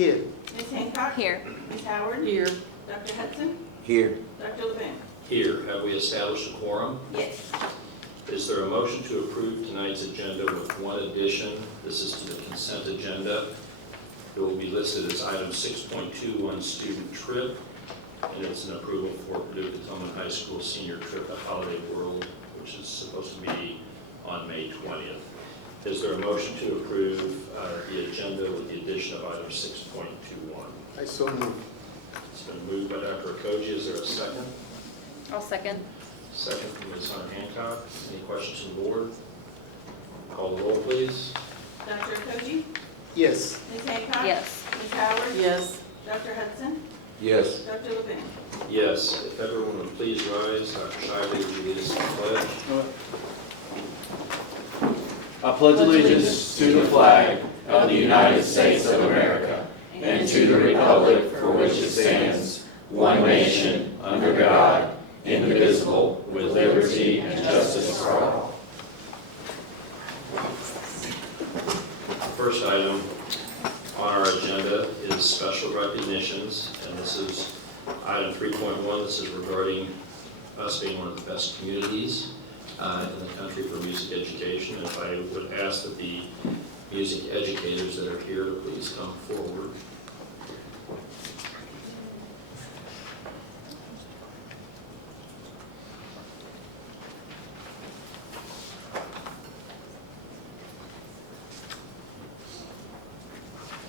Here. Ms. Hancock? Here. Ms. Howard? Here. Dr. Hudson? Here. Dr. Levin? Here, have we established a quorum? Yes. Is there a motion to approve tonight's agenda with one addition? This is to the consent agenda. It will be listed as item 6.21 student trip, and it's an approval for Paducah Tillman High School senior trip to Holiday World, which is supposed to be on May 20th. Is there a motion to approve the agenda with the addition of item 6.21? I so move. It's been moved by Dr. Okoji. Is there a second? I'll second. Second from Ms. Hancock. Any questions from the board? Call the roll, please. Dr. Okoji? Yes. Ms. Hancock? Yes. Ms. Howard? Yes. Dr. Hudson? Yes. Dr. Levin? Yes. If everyone would please rise. Dr. Shively, would you lead us in the pledge? I pledge allegiance to the flag of the United States of America and to the republic for which it stands, one nation, under God, indivisible, with liberty and justice for all. First item on our agenda is special recognitions, and this is item 3.1. This is regarding us being one of the best communities in the country for music education. And if I would ask that the music educators that are here to please come forward.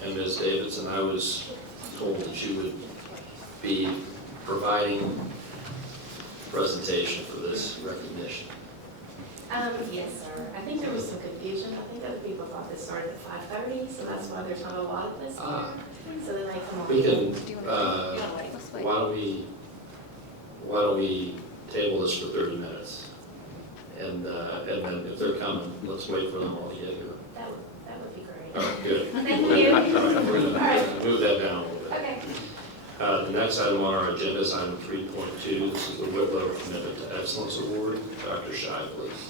And Ms. Davidson, I was told that you would be providing presentation for this recognition. Yes, sir. I think there was some confusion. I think other people thought this started at 5:30, so that's why there's not a lot of this Ah. here. So then they come on. We can, Do you want to wait? Let's wait. why don't we table this for 30 minutes? And then if they're coming, let's wait for them all to get here. That would be great. All right, good. Thank you. All right, we're All gonna right. move that down a little bit. Okay. The next item on our agenda is item 3.2. This is the Whitlow Commitment to Excellence Award. Dr. Shively, please.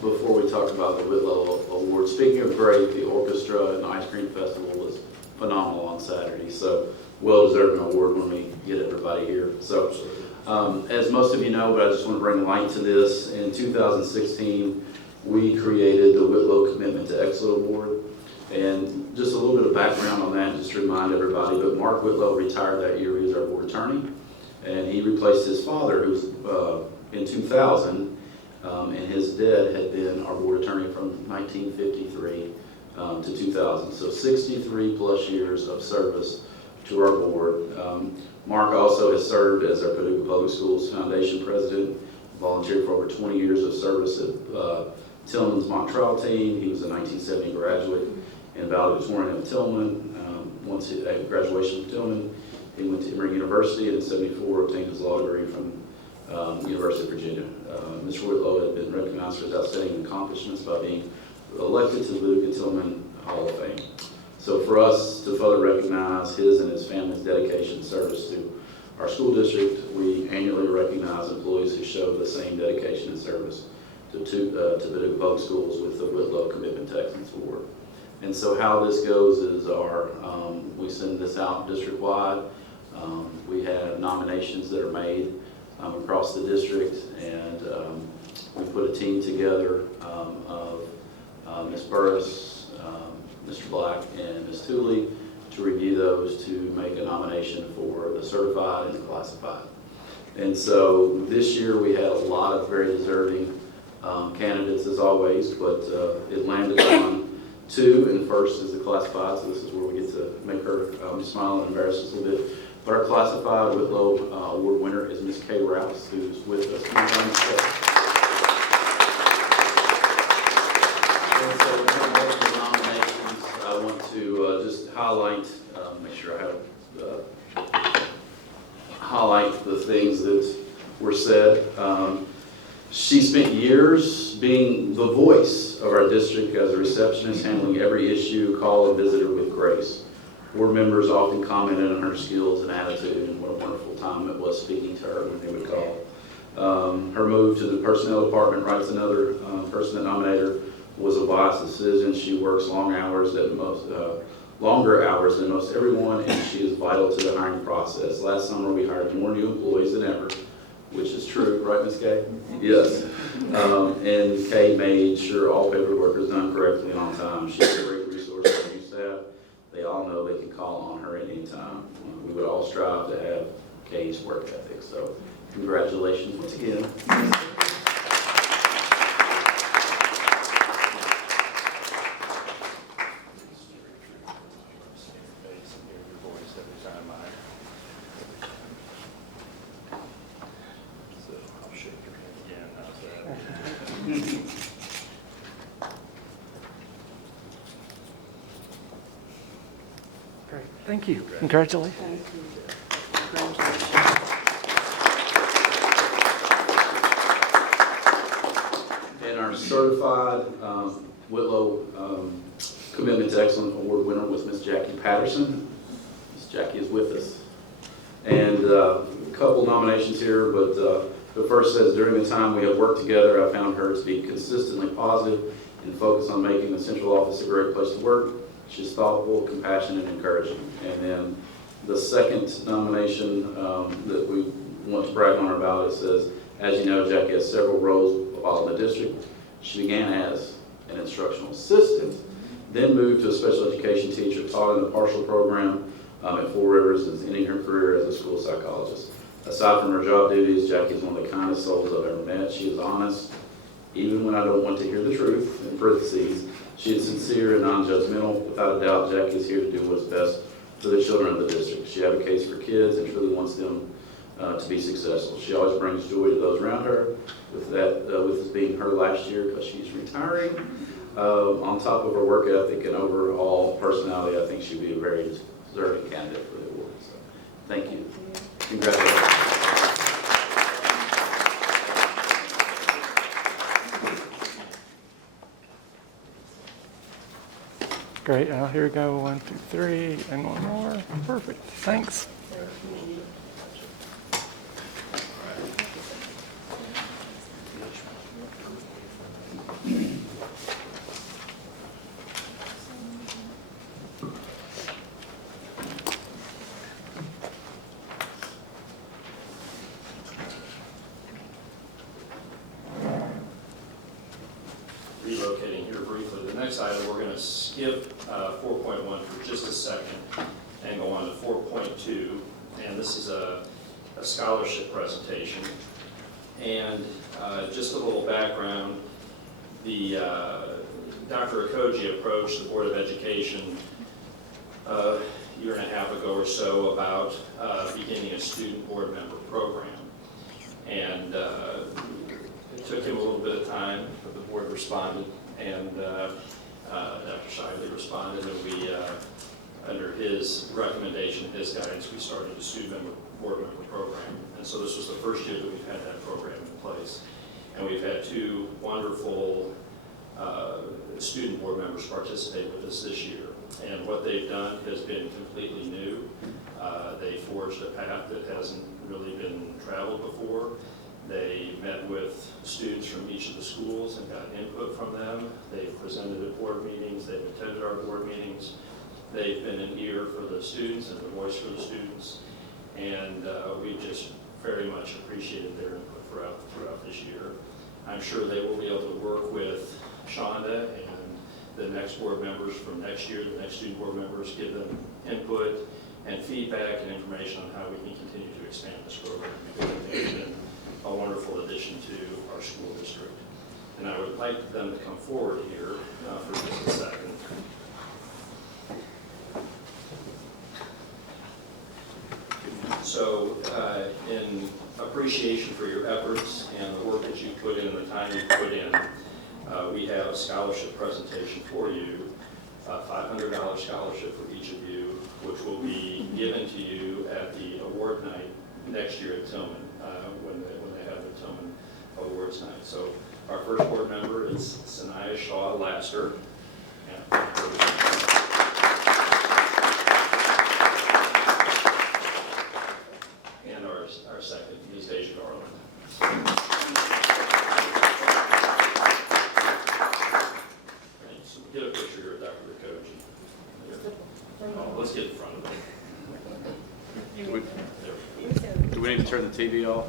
Before we talk about the Whitlow Award, speaking of great, the orchestra and ice cream festival was phenomenal on Saturday, so well-deserved an award when we get everybody here. So, as most of you know, but I just want to bring light to this, in 2016, we created the Whitlow Commitment to Excellence Award. And just a little bit of background on that, just to remind everybody, but Mark Whitlow retired that year. He was our board attorney, and he replaced his father, who was in 2000, and his dad had been our board attorney from 1953 to 2000. So 63 plus years of service to our board. Mark also has served as our Paducah Public Schools Foundation president, volunteered for over 20 years of service at Tillman's mock trial team. He was a 1970 graduate and valedictorian of Tillman. Once at graduation from Tillman, he went to Emory University, and in '74 obtained his law degree from University of Virginia. Mr. Whitlow had been recognized for his outstanding accomplishments by being elected to the Paducah Tillman Hall of Fame. So for us to further recognize his and his family's dedication and service to our school district, we annually recognize employees who show the same dedication and service to Paducah Public Schools with the Whitlow Commitment to Excellence Award. And so how this goes is we send this out district-wide. We have nominations that are made across the district, and we put a team together of Ms. Burris, Mr. Black, and Ms. Tooley to review those to make a nomination for the certified and the classified. And so this year we had a lot of very deserving candidates as always, but it landed on 2, and first is the classified, so this is where we get to make her smile and embarrass us a little bit. But our classified Whitlow Award winner is Ms. Kay Rouse, who's with us. And so when we make the nominations, I want to just highlight, make sure I have highlight the things that were said. She spent years being the voice of our district as a receptionist, handling every issue, call, and visitor with grace. Board members often commented on her skills and attitude, and what a wonderful time it was speaking to her when they would call. Her move to the personnel department, writes another person that nominated her, was a wise decision. She works long hours that longer hours than most everyone, and she is vital to the hiring process. Last summer, we hired more new employees than ever, which is true, right, Ms. Kay? Yes. And Kay made sure all paperwork is done correctly and on time. She's a great resource for new staff. They all know they can call on her at any time. We would all strive to have Kay's work ethic, so congratulations once again. Great, thank you. Congratulations. And our certified Whitlow Commitment to Excellence Award winner was Miss Jackie Patterson. Miss Jackie is with us. And a couple nominations here, but the first says, during the time we have worked together, I found her to be consistently positive and focused on making the central office a great place to work. She's thoughtful, compassionate, and encouraging. And then the second nomination that we want to brag on her about, it says, as you know, Jackie has several roles while in the district. She began as an instructional assistant, then moved to a special education teacher, taught in the partial program at Four Rivers, and is ending her career as a school psychologist. Aside from her job duties, Jackie is one of the kindest souls I've ever met. She is honest, even when I don't want to hear the truth, in parentheses. She is sincere and non-judgmental. Without a doubt, Jackie is here to do what's best for the children of the district. She advocates for kids and truly wants them to be successful. She always brings joy to those around her. With this being her last year because she's retiring, on top of her work ethic and overall personality, I think she'd be a very deserving candidate for the award. So, thank you. Congratulations. Great, here we go, 1, 2, 3, and one more. Perfect, thanks. Relocating here briefly. The next item, we're going to skip 4.1 for just a second and go on to 4.2. And this is a scholarship presentation. And just a little background, Dr. Okoji approached the Board of Education a year and a half ago or so about beginning a student board member program. And it took him a little bit of time, but the board responded, and Dr. Shively responded, and we, under his recommendation, his guidance, we started a student board member program. And so this was the first year that we've had that program in place. And we've had two wonderful student board members participate with us this year. And what they've done has been completely new. They forged a path that hasn't really been traveled before. They met with students from each of the schools and got input from them. They've presented at board meetings. They've attended our board meetings. They've been an ear for the students and a voice for the students. And we just very much appreciated their input throughout this year. I'm sure they will be able to work with Shonda and the next board members from next year, the next student board members, give them input and feedback and information on how we can continue to expand this program, because I think it's been a wonderful addition to our school district. And I would like them to come forward here for just a second. So in appreciation for your efforts and the work that you put in, the time you put in, we have a scholarship presentation for you, a $500 scholarship for each of you, which will be given to you at the award night next year at Tillman, when they have the Tillman Awards Night. So our first board member is Sanaya Shaw Laster. And our second is Deja Garland. Right, so get a picture here of Dr. Okoji. turn the TV off?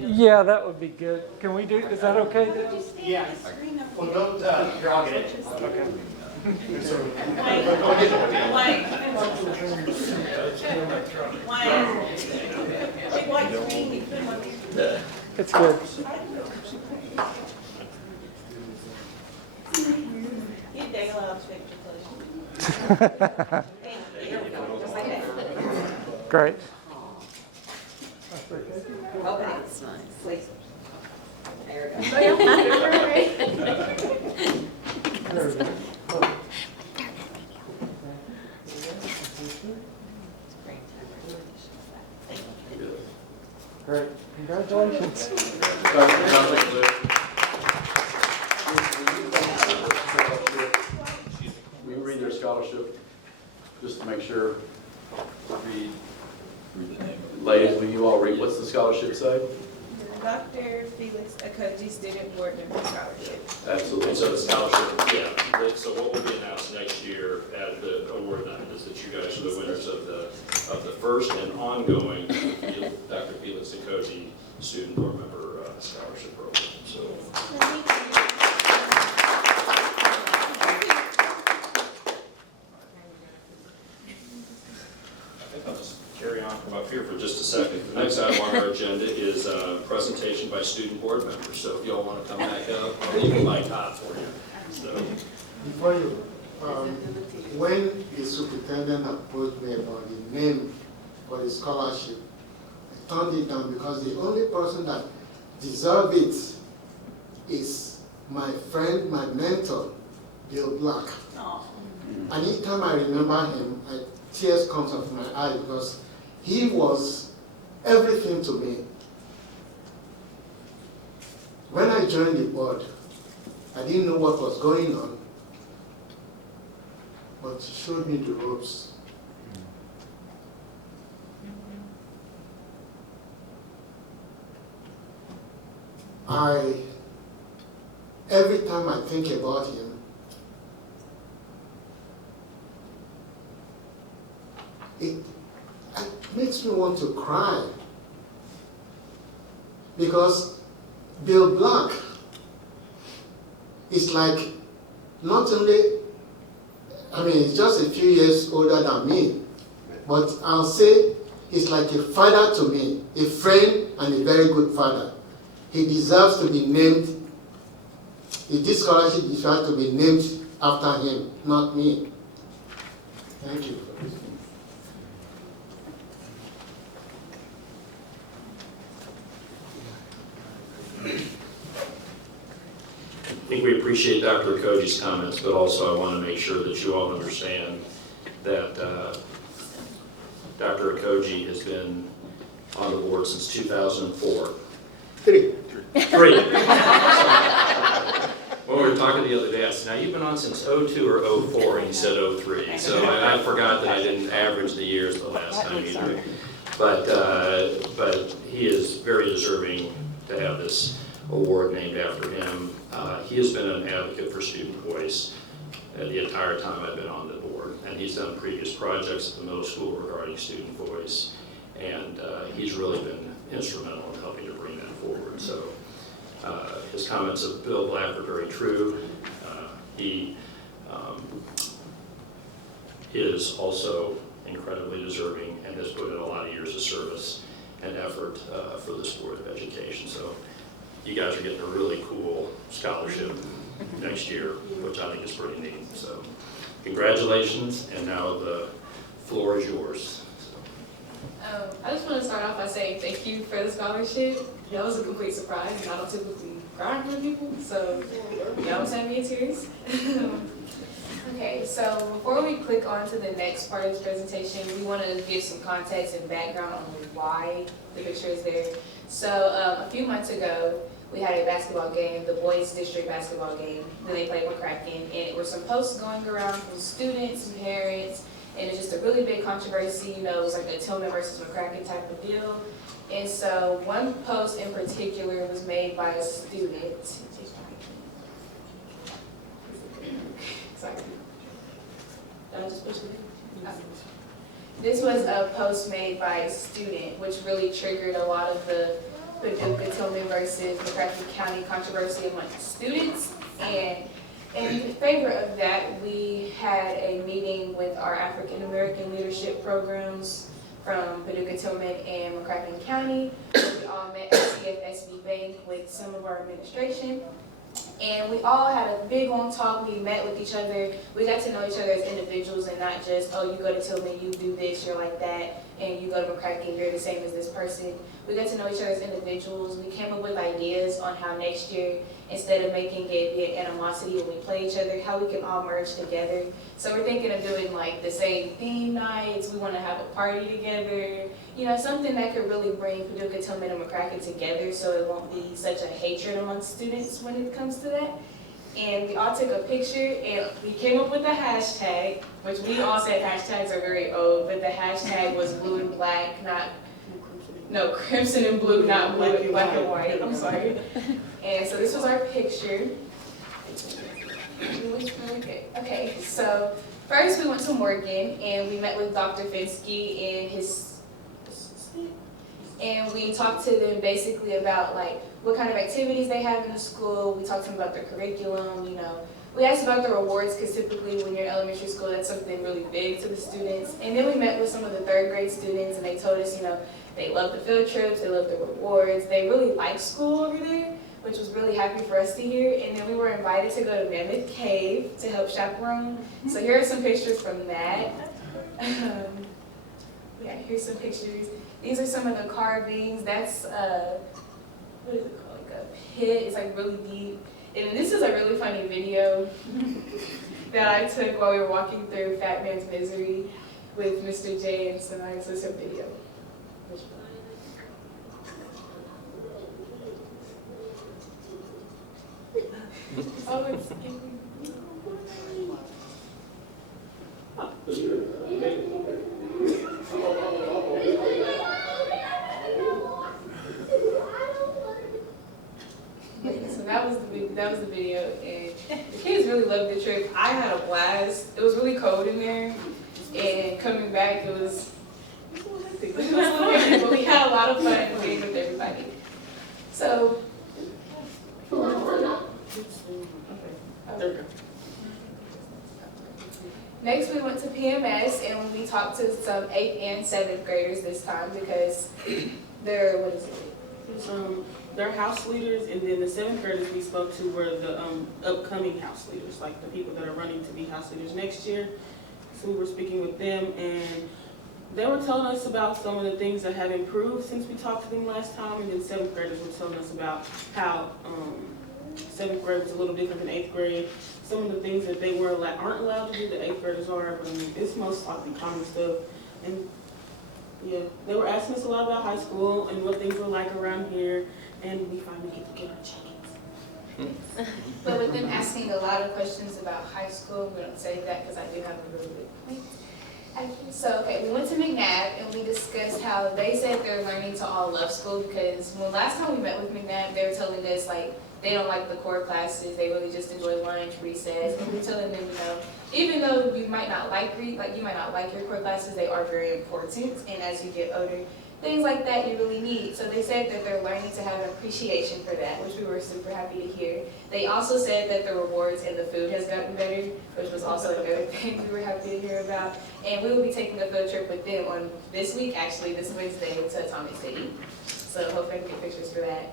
Yeah, that would be good. Can we do, is that okay? Dale? Yeah. Well, don't, here, I'll get it. Okay. Big white screen, you put them on here. It's good. Get Dale out of picture, please. Thank you. Just like that. Great. Okay, that's nice. Please. There we go. Great. Congratulations. Will you read their scholarship, just to make sure? Read. Ladies, will you all read, what's the scholarship say? Dr. Felix Akoji Student Board Member Scholarship. Absolutely. And so the scholarship, yeah, so what will be announced next year at the award night is that you guys are the winners of the first and ongoing Dr. Felix Akoji Student Board Member Scholarship Program. So I think I'll just carry on from up here for just a second. The next item on our agenda is a presentation by student board members. So if y'all want to come back up, I'll leave my top for you. So, Before you, when the superintendent approached me about the name for the scholarship, I turned it down because the only person that deserves it is my friend, my mentor, Bill Black. And each time I remember him, tears come off my eyes because he was everything to me. When I joined the board, I didn't know what was going on, but he showed me the ropes. Every time I think about him, it makes me want to cry. Because Bill Black is like, not only, he's just a few years older than me, but I'll say he's like a father to me, a friend and a very good father. He deserves to be named, this scholarship deserves to be named after him, not me. Thank you. I think we appreciate Dr. Akoji's comments, but also I want to make sure that you all understand that Dr. Akoji has been on the board since 2004. Three. When we were talking the other day, I said, now you've been on since 02 or 04, and he said 03. So I forgot that I didn't average the years the last time either. But he is very deserving to have this award named after him. He has been an advocate for student voice the entire time I've been on the board, and he's done previous projects at the middle school regarding student voice, and he's really been instrumental in helping to bring that forward. So his comments of Bill Black are very true. He is also incredibly deserving and has put in a lot of years of service and effort for this Board of Education. So you guys are getting a really cool scholarship next year, which I think is pretty neat. So congratulations, and now the floor is yours. I just want to start off by saying thank you for the scholarship. That was a complete surprise, and I don't typically cry for people, so you almost had me in tears. Okay, so before we click on to the next part of this presentation, we want to give some context and background on why the picture is there. So a few months ago, we had a basketball game, the boys district basketball game, that they played McCracken, and it was some posts going around from students and parents, and it was just a really big controversy. You know, it was like a Tillman versus McCracken type of deal. And so one post in particular was made by a student. Sorry. Did I just push it? This was a post made by a student, which really triggered a lot of the Paducah Tillman versus McCracken County controversy among students. And in favor of that, we had a meeting with our African American leadership programs from Paducah Tillman and McCracken County. We all met at CFSB Bank with some of our administration. And we all had a big long talk. We met with each other. We got to know each other as individuals and not just, oh, you go to Tillman, you do this, you're like that, and you go to McCracken, you're the same as this person. We got to know each other as individuals. We came up with ideas on how next year, instead of making it be an animosity when we play each other, how we can all merge together. So we're thinking of doing like the same theme nights. We want to have a party together. You know, something that could really bring Paducah, Tillman, and McCracken together so it won't be such a hatred amongst students when it comes to that. And we all took a picture and we came up with a hashtag, which we all said hashtags are very old, but the hashtag was blue and black, not, no, crimson and blue, not blue, black and white, I'm sorry. And so this was our picture. It looks really good. Okay, so first we went to Morgan and we met with Dr. Finsky and his assistant. And we talked to them basically about like what kind of activities they have in the school. We talked to them about their curriculum, you know. We asked about the rewards because typically when you're in elementary school, that's something really big to the students. And then we met with some of the third grade students and they told us, you know, they love the field trips, they love the rewards, they really like school over there, which was really happy for us to hear. And then we were invited to go to Mammoth Cave to help chaperone. So here are some pictures from that. Yeah, here's some pictures. These are some of the carvings. That's, what is it called, like a pit. It's like really deep. And this is a really funny video that I took while we were walking through Fat Man's Misery with Mr. J and somebody. So it's a video. Oh, it's so that was the video, and the kids really loved the trip. I had a blast. It was really cold in there, and coming back, it was a little hectic, but we had a lot of fun being with everybody. So. Next, we went to PMS and we talked to some 8th and 7th graders this time because they're, what is it? They're house leaders, and then the 7th graders we spoke to were the upcoming house leaders, like the people that are running to be house leaders next year. So we were speaking with them, and they were telling us about some of the things that have improved since we talked to them last time, and then 7th graders were telling us about how 7th grade was a little different than 8th grade. Some of the things that they aren't allowed to do, the 8th graders are, but I mean, it's most likely common stuff. And yeah, they were asking us a lot about high school and what things were like around here, and we finally get to get our check-ins. But with them asking a lot of questions about high school, we don't say that because I do have a really good point. So, okay, we went to McNabb and we discussed how they said they're learning to all love school because when last time we met with McNabb, they were telling us like they don't like the core classes, they really just enjoy lunch, recess, and we're telling them, you know, even though you might not like you might not like your core classes, they are very important, and as you get older, things like that you really need. So they said that they're learning to have an appreciation for that, which we were super happy to hear. They also said that the rewards and the food has gotten better, which was also another thing we were happy to hear about. And we will be taking a field trip with them on this week, actually, this Wednesday, to Atomic City. So hopefully I can get pictures for that.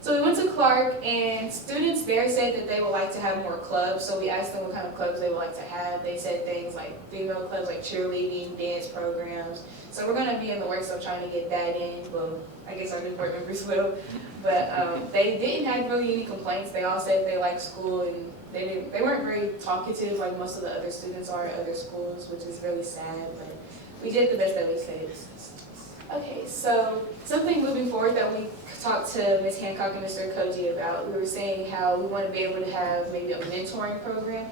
So we went to Clark, and students there said that they would like to have more clubs. So we asked them what kind of clubs they would like to have. They said things like female clubs, like cheerleading, dance programs. So we're going to be in the works of trying to get that in. Well, I guess our new board members will. But they didn't have really any complaints. They all said they liked school, and they weren't very talkative like most of the other students are at other schools, which is really sad. But we did the best that we could. Okay, so something moving forward that we talked to Ms. Hancock and Mr. Koji about, we were saying how we want to be able to have maybe a mentoring program.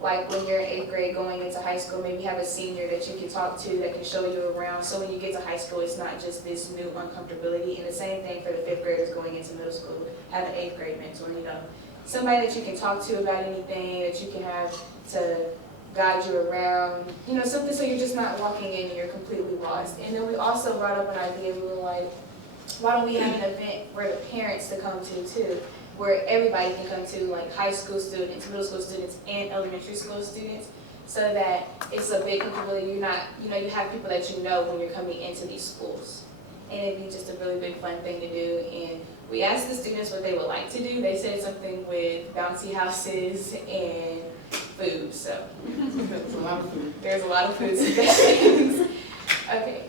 Like when you're in 8th grade going into high school, maybe have a senior that you can talk to that can show you around. So when you get to high school, it's not just this new uncomfortability. And the same thing for the 5th graders going into middle school. Have an 8th grade mentor, you know. Somebody that you can talk to about anything, that you can have to guide you around, you know, something so you're just not walking in and you're completely lost. And then we also brought up an idea, we were like, why don't we have an event for the parents to come to too, where everybody can come to, like high school students, middle school students, and elementary school students, so that it's a big community. You're not, you know, you have people that you know when you're coming into these schools. And it'd be just a really big fun thing to do. And we asked the students what they would like to do. They said something with bouncy houses and food, so. There's a lot of food. There's a lot of food suggestions. Okay,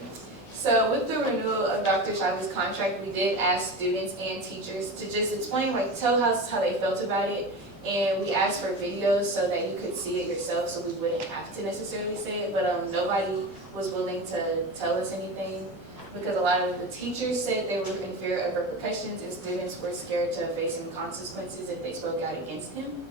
so with the renewal of Dr. Chavez' contract, we did ask students and teachers to just explain, like tell us how they felt about it. And we asked for videos so that you could see it yourself, so we wouldn't have to necessarily say it, but nobody was willing to tell us anything, because a lot of the teachers said they were in fear of repercussions and students were scared to facing consequences if they spoke out against him.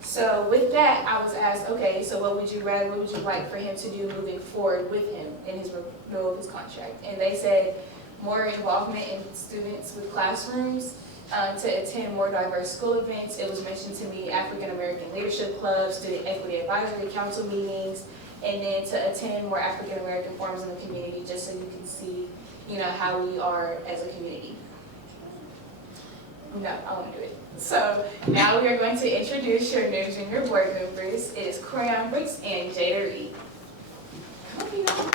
So with that, I was asked, okay, so what would you like for him to do moving forward with him in his renewal of his contract? And they said more involvement in students with classrooms, to attend more diverse school events. It was mentioned to me African American leadership clubs, student equity advisory council meetings, and then to attend more African American forums in the community, just so you can see, you know, how we are as a community. No, I won't do it. So now we are going to introduce your new junior board members. It is Corian Brooks and Jada Reed. Come on, Pino.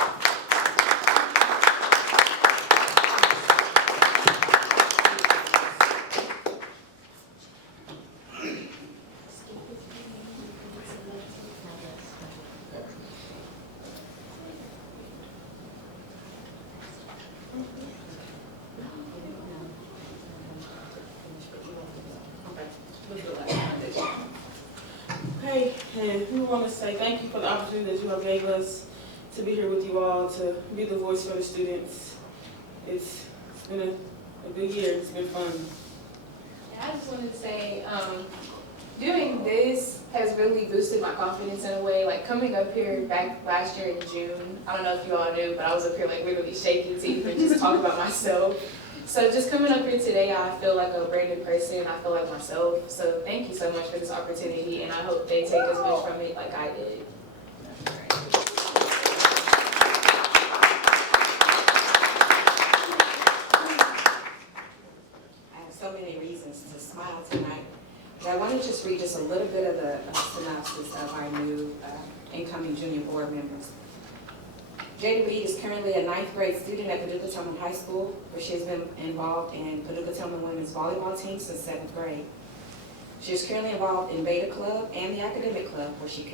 Hey, and we want to say thank you for the opportunity that you all gave us to be here with you all, to be the voice for the students. It's been a good year. It's been fun. I just wanted to say, doing this has really boosted my confidence in a way. Like coming up here back last year in June, I don't know if you all knew, but I was up here like literally shaking to even just talk about myself. So just coming up here today, I feel like a brand new person. I feel like myself. So thank you so much for this opportunity, and I hope they take as much from it like I did. I have so many reasons to smile tonight, but I want to just read just a little bit of the synopsis of our new incoming junior board members. Jada Reed is currently a 9th grade student at Paducah Tillman High School, where she has been involved in Paducah Tillman women's volleyball team since 7th grade. She is currently involved in Beta Club and the Academic Club, where she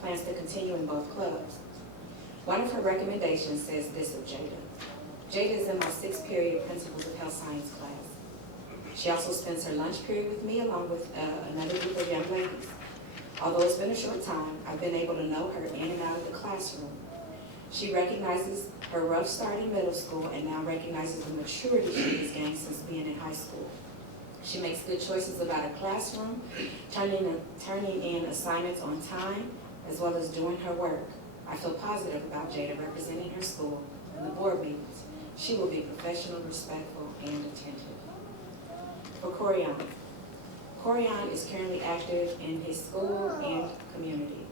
plans to continue in both clubs. One of her recommendations says this of Jada. Jada is in my 6th period Principles of Health Science class. She also spends her lunch period with me along with another group of young ladies. Although it's been a short time, I've been able to know her in and out of the classroom. She recognizes her rough start in middle school and now recognizes the maturity she has gained since being in high school. She makes good choices about her classroom, turning in assignments on time, as well as doing her work. I feel positive about Jada representing her school in the board meetings. She will be professional, respectful, and attentive. For Corian. Corian is currently active in his school and community.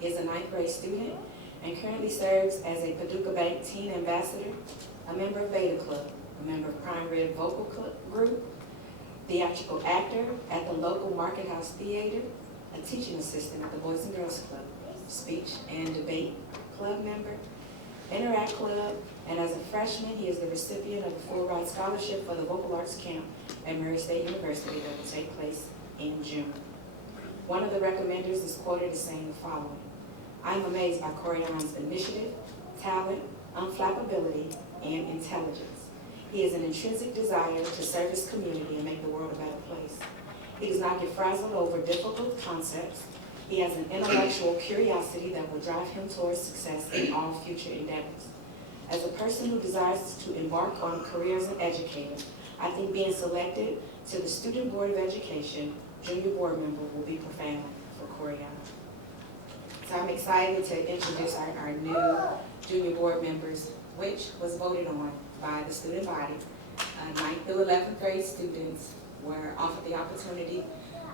He is a 9th grade student and currently serves as a Paducah Bank Teen Ambassador, a member of Beta Club, a member of Prime Rib Vocal Group, theatrical actor at the local Market House Theater, a teaching assistant at the Boys and Girls Club, speech and debate club member, Interact Club, and as a freshman, he is the recipient of a full ride scholarship for the Vocal Arts Camp at Murray State University that will take place in June. One of the recommenders is quoted as saying the following: I am amazed by Corian's initiative, talent, unflappability, and intelligence. He has an intrinsic desire to serve his community and make the world a better place. He does not get frazzled over difficult concepts. He has an intellectual curiosity that will drive him towards success in all future endeavors. As a person who desires to embark on a career as an educator, I think being selected to the Student Board of Education junior board member will be profound for Corian. So I'm excited to introduce our new junior board members, which was voted on by the student body, 9th through 11th grade students were offered the opportunity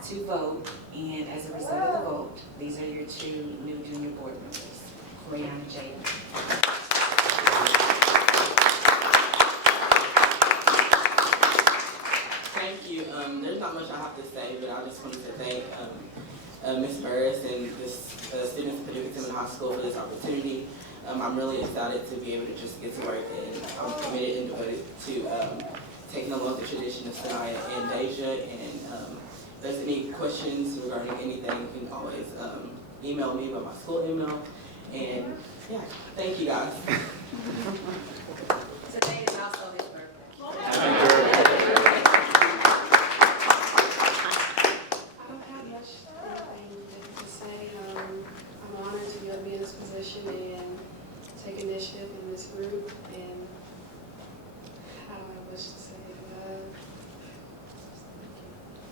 to vote, and as a result of the vote, these are your two new junior board members, Corianna and Jada. Thank you. There's not much I have to say, but I just wanted to thank Ms. Burris and the students at Paducah High School for this opportunity. I'm really excited to be able to just get to work, and I'm committed and devoted to taking along the tradition of Sanaya and Deja. And if there's any questions regarding anything, you can always email me by my school email. And yeah, thank you guys. Today is also his birthday. Happy birthday. I don't have much to say. I'm honored to be able to be in this position and take initiative in this group. And how do I wish to say it?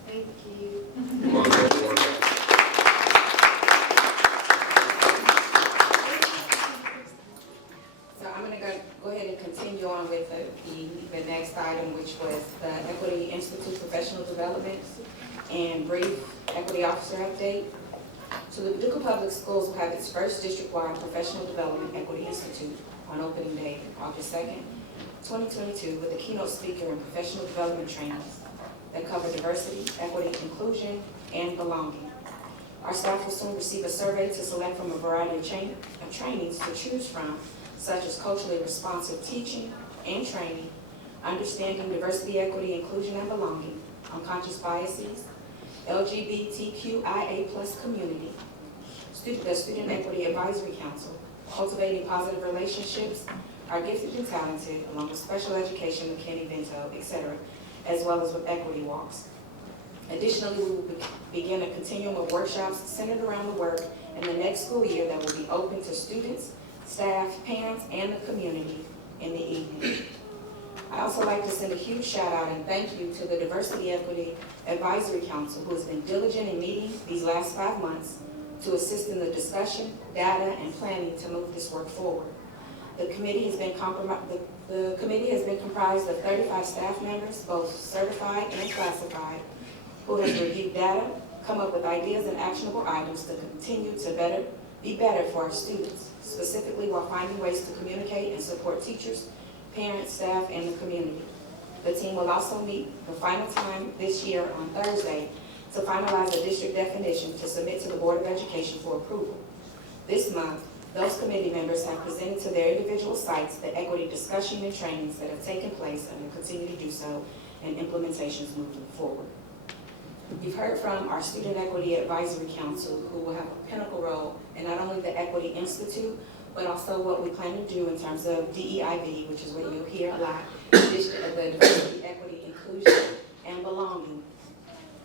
Thank you. So I'm going to go ahead and continue on with the next item, which was the Equity Institute Professional Development and brief Equity Officer update. So the Paducah Public Schools will have its first district-wide Professional Development Equity Institute on opening day, August 2nd, 2022, with a keynote speaker and professional development trainings that cover diversity, equity, inclusion, and belonging. Our staff will soon receive a survey to select from a variety of trainings to choose from, such as culturally responsive teaching and training, understanding diversity, equity, inclusion, and belonging, unconscious biases, LGBTQIA+ community, the Student Equity Advisory Council, cultivating positive relationships, our gifted and talented, along with special education with Kenny Vento, etc., as well as with equity walks. Additionally, we will begin a continuum of workshops centered around the work in the next school year that will be open to students, staff, parents, and the community in the evening. I also like to send a huge shout out and thank you to the Diversity Equity Advisory Council, who has been diligent in meeting these last 5 months to assist in the discussion, data, and planning to move this work forward. The committee has been comprised of 35 staff members, both certified and classified, who have reviewed data, come up with ideas and actionable items to continue to be better for our students, specifically while finding ways to communicate and support teachers, parents, staff, and the community. The team will also meet the final time this year on Thursday to finalize a district definition to submit to the Board of Education for approval. This month, those committee members have presented to their individual sites the equity discussion and trainings that have taken place and will continue to do so, and implementations moving forward. You've heard from our Student Equity Advisory Council, who will have a pinnacle role in not only the Equity Institute, but also what we plan to do in terms of DEIB, which is what you'll hear a lot, the Diversity, Equity, Inclusion, and Belonging.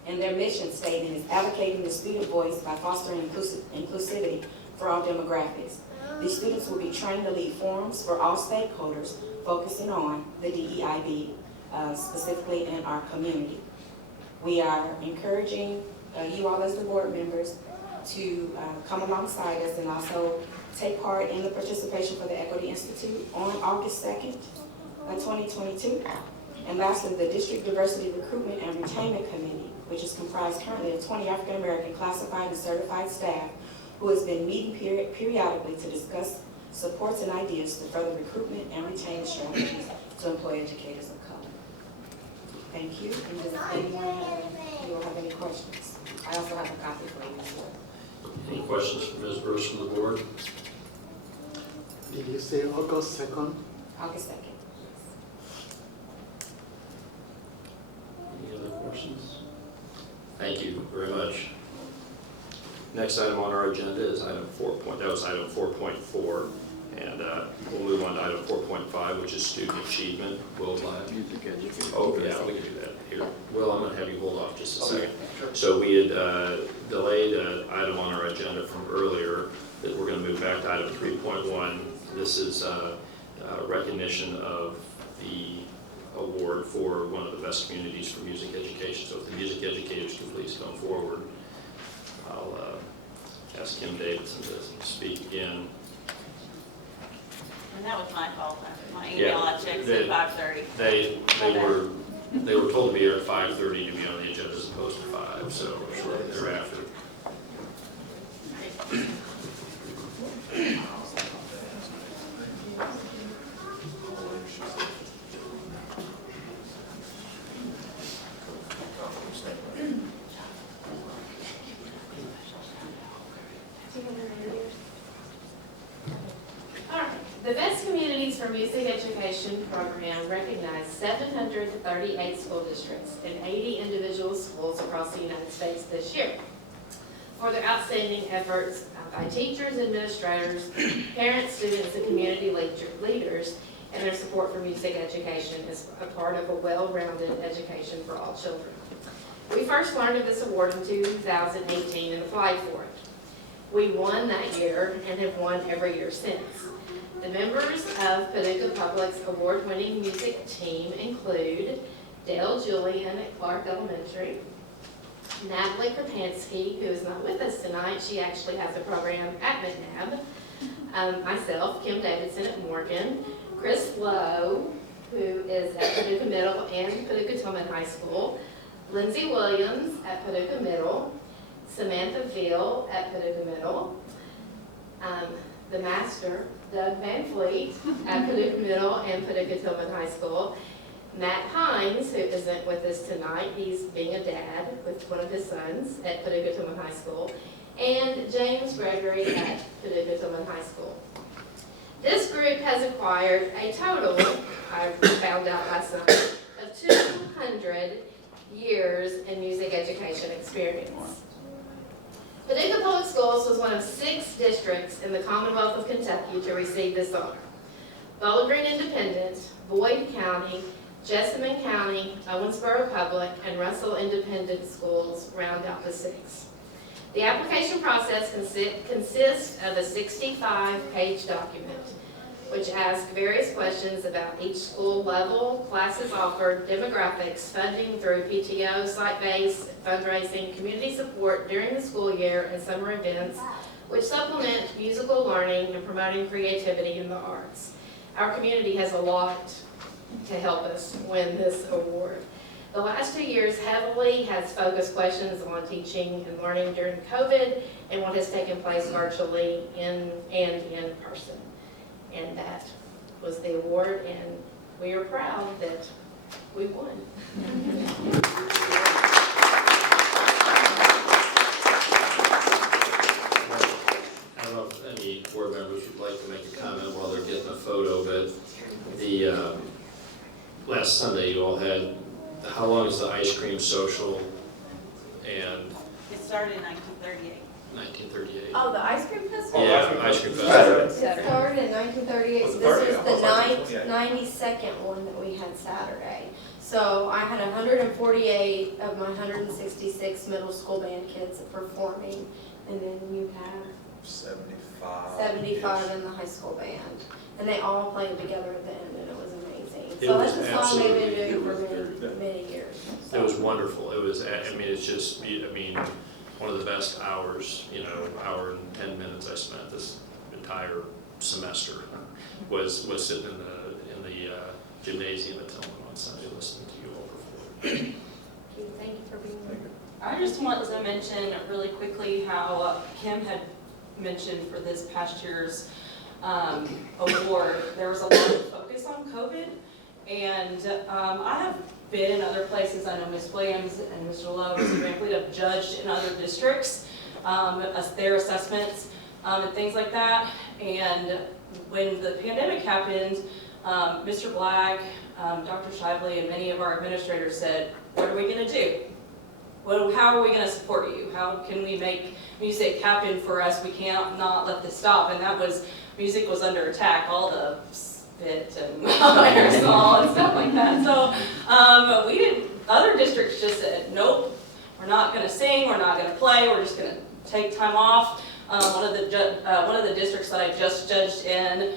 And their mission statement is advocating the student voice by fostering inclusivity for all demographics. These students will be trained to lead forums for all stakeholders, focusing on the DEIB, specifically in our community. We are encouraging you all as the board members to come alongside us and also take part in the participation for the Equity Institute on August 2nd, 2022. And lastly, the District Diversity Recruitment and Retainment Committee, which is comprised currently of 20 African American classified and certified staff, who has been meeting periodically to discuss supports and ideas to further recruitment and retain strategies to employ educators of color. Thank you. And does anyone have any questions? I also have a copy for you as well. Any questions for Ms. Bruce from the board? Did you say August 2nd? August 2nd. Any other questions? Thank you very much. Next item on our agenda is item 4. That was item 4.4, and we'll move on to item 4.5, which is student achievement. Will, music education. Oh yeah, we can do that here. Will, I'm going to have you hold off just a second. Sure. So we had delayed an item on our agenda from earlier that we're going to move back to item 3.1. This is recognition of the award for one of the best communities for music education. So if the music educators can please come forward, I'll ask Kim Davidson to speak again. And that was my fault. My email I checked at 5:30. They were They were told to be here at 5:30 to be on the agenda as opposed to 5, so shortly thereafter. The Best Communities for Music Education program recognized 738 school districts and 80 individual schools across the United States this year for their outstanding efforts by teachers, administrators, parents, students, and community leaders, and their support for music education as a part of a well-rounded education for all children. We first learned of this award in 2018 and applied for it. We won that year and have won every year since. The members of Paducah Public's award-winning music team include Dale Julian at Clark Elementary, Natalie Krapansky, who is not with us tonight. She actually has a program at McNabb. Myself, Kim Davidson at Morgan, Chris Lowe, who is at Paducah Middle and Paducah Tillman High School, Lindsay Williams at Paducah Middle, Samantha Veal at Paducah Middle, the master, Doug Van Fleet at Paducah Middle and Paducah Tillman High School, Matt Hines, who isn't with us tonight, he's being a dad with one of his sons at Paducah Tillman High School, and James Gregory at Paducah Tillman High School. This group has acquired a total, I found out last night, of 200 years in music education experience. Paducah Public Schools was one of 6 districts in the Commonwealth of Kentucky to receive this honor. Bowling Green Independent, Boyd County, Jessamine County, Owensboro Public, and Russell Independent Schools round out the 6. The application process consists of a 65-page document, which asks various questions about each school level, classes offered, demographics, funding through PTO, site-based, fundraising, community support during the school year, and summer events, which supplement musical learning and promoting creativity in the arts. Our community has a lot to help us win this award. The last 2 years heavily has focused questions on teaching and learning during COVID and what has taken place virtually and in person. And that was the award, and we are proud that we won. I don't know if any board members would like to make a comment while they're getting a photo, but the last Sunday you all had, how long is the ice cream social? And It started in 1938. 1938. Oh, the ice cream festival? Yeah, ice cream festival. It started in 1938, so this is the 92nd one that we had Saturday. So I had 148 of my 166 middle school band kids performing, and then you have 75 in the high school band. And they all played together at the end, and it was amazing. So that's a song they've been doing for many years. It was wonderful. It was, I mean, it's just, I mean, one of the best hours, hour and 10 minutes I spent this entire semester was sitting in the gymnasium at Tillman on Sunday listening to you all perform. Thank you for being here. I just want to mention really quickly how Kim had mentioned for this past year's award, there was a lot of focus on COVID, and I have been in other places. I know Ms. Williams and Mr. Lowe, Mr. Van Fleet have judged in other districts, their assessments and things like that. And when the pandemic happened, Mr. Black, Dr. Shively, and many of our administrators said, what are we going to do? How are we going to support you? How can we make music happen for us? We can't not let this stop. And that was, music was under attack. All the spit and aerosol and stuff like that. So we didn't, other districts just said, nope, we're not going to sing, we're not going to play, we're just going to take time off. One of the districts that I just judged in,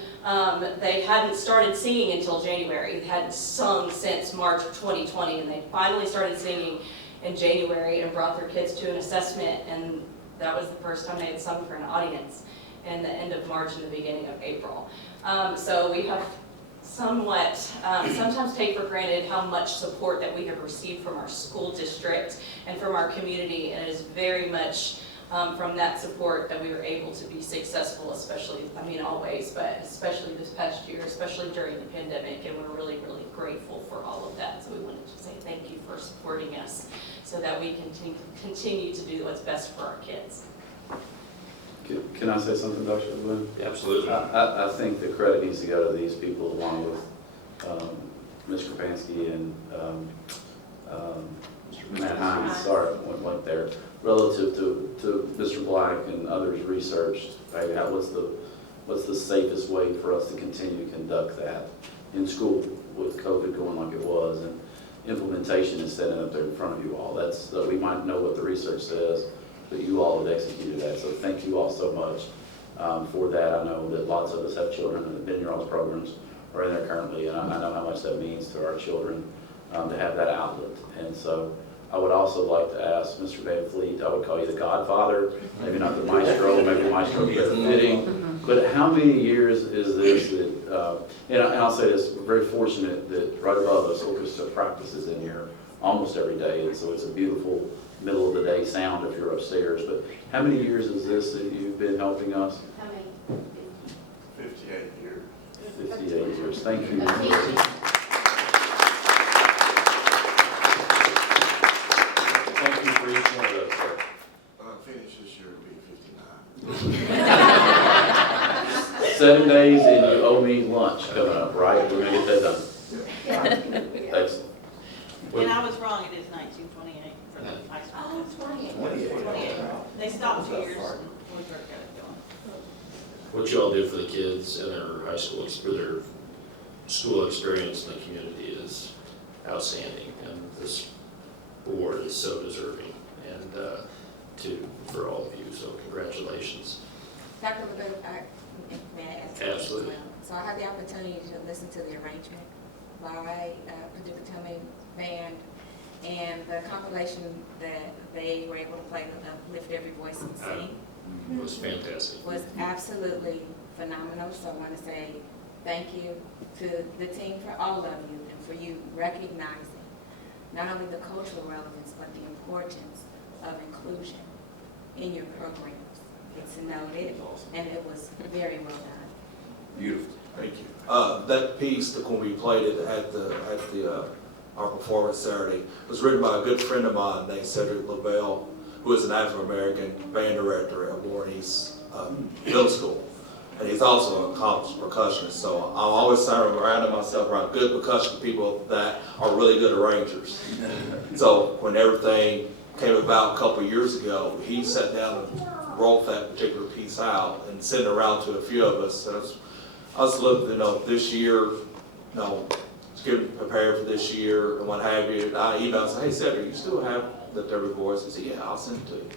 they hadn't started singing until January. They hadn't sung since March of 2020, and they finally started singing in January and brought their kids to an assessment, and that was the first time they had sung for an audience in the end of March and the beginning of April. So we have somewhat, sometimes take for granted how much support that we have received from our school district and from our community, and it is very much from that support that we were able to be successful, especially, I mean always, but especially this past year, especially during the pandemic, and we're really, really grateful for all of that. So we wanted to say thank you for supporting us so that we can continue to do what's best for our kids. Can I say something, Dr. Bloom? Absolutely. I think the credit needs to go to these people along with Ms. Krapansky and Matt Hines, sorry, went there, relative to Mr. Black and others researched, hey, what's the safest way for us to continue to conduct that in school with COVID going like it was, and implementation is standing up there in front of you all. That's, we might know what the research says, but you all have executed that, so thank you all so much for that. I know that lots of us have children that have been in your all's programs or in there currently, and I know how much that means to our children to have that outlet. And so I would also like to ask Mr. Van Fleet, I would call you the godfather, maybe not the maestro, maybe the maestro is better fitting, but how many years is this that, and I'll say this, we're very fortunate that right above us, orchestra practices in here almost every day, and so it's a beautiful middle of the day sound if you're upstairs. But how many years is this that you've been helping us? How many? 58 years. 58 years. Thank you. Thank you for each one of those, sir. Finish this year, it'll be 59. 7 days and you owe me lunch coming up, right? We're gonna get that done. Excellent. And I was wrong, it is 1928 for the high school. Oh, 28. They stopped 2 years and we got it going. What you all do for the kids and their high school, for their school experience in the community is outstanding, and this award is so deserving, and for all of you, so congratulations. Dr. LeBeau, may I ask? Absolutely. So I had the opportunity to listen to the arrangement by Paducah Band, and the compilation that they were able to play the Lift Every Voice and Sing It was fantastic. was absolutely phenomenal. So I want to say thank you to the team, for all of you, and for you recognizing not only the cultural relevance, but the importance of inclusion in your programs. It's noted, and it was very well done. Beautiful. Thank you. That piece, when we played it at our performance Saturday, was written by a good friend of mine named Cedric LaBelle, who is an African American band director at Warren East Middle School, and he's also an accomplished percussionist. So I'm always surrounding myself around good percussion people that are really good arrangers. So when everything came about a couple of years ago, he sat down and wrote that particular piece out and sent it around to a few of us. And I was looking, this year, getting prepared for this year and what have you. And I emailed and said, hey, Cedric, you still have Lift Every Voice? He said, yeah, I'll send it to you.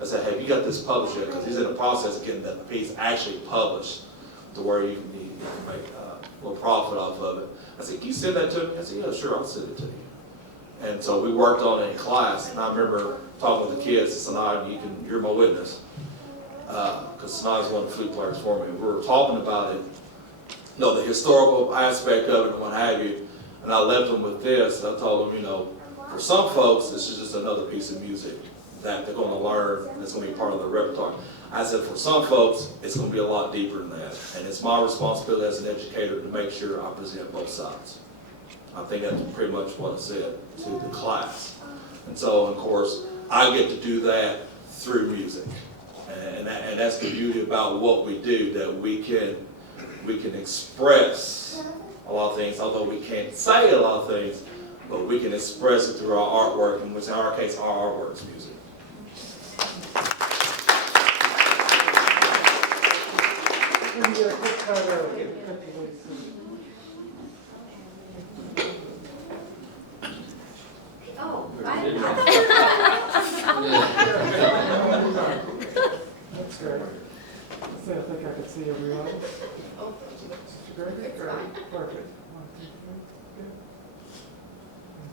I said, have you got this published yet? Because he's in the process of getting that piece actually published to where you can make a little profit off of it. I said, can you send that to me? I said, yeah, sure, I'll send it to you. And so we worked on it in class, and I remember talking with the kids, Sanaa, you're my witness, because Sanaa's one of the flute players for me. We were talking about it, the historical aspect of it and what have you, and I left them with this. I told them, for some folks, this is just another piece of music that they're going to learn, and it's going to be part of their repertoire. I said, for some folks, it's going to be a lot deeper than that, and it's my responsibility as an educator to make sure I present both sides. I think that's pretty much what I said to the class. And so, of course, I get to do that through music. And that's the beauty about what we do, that we can express a lot of things, although we can't say a lot of things, but we can express it through our artwork, and which in our case, our artwork is music. We get a quick time early. Oh, That's great. So I think I can see everyone. Great. Perfect. 1, 2, 3.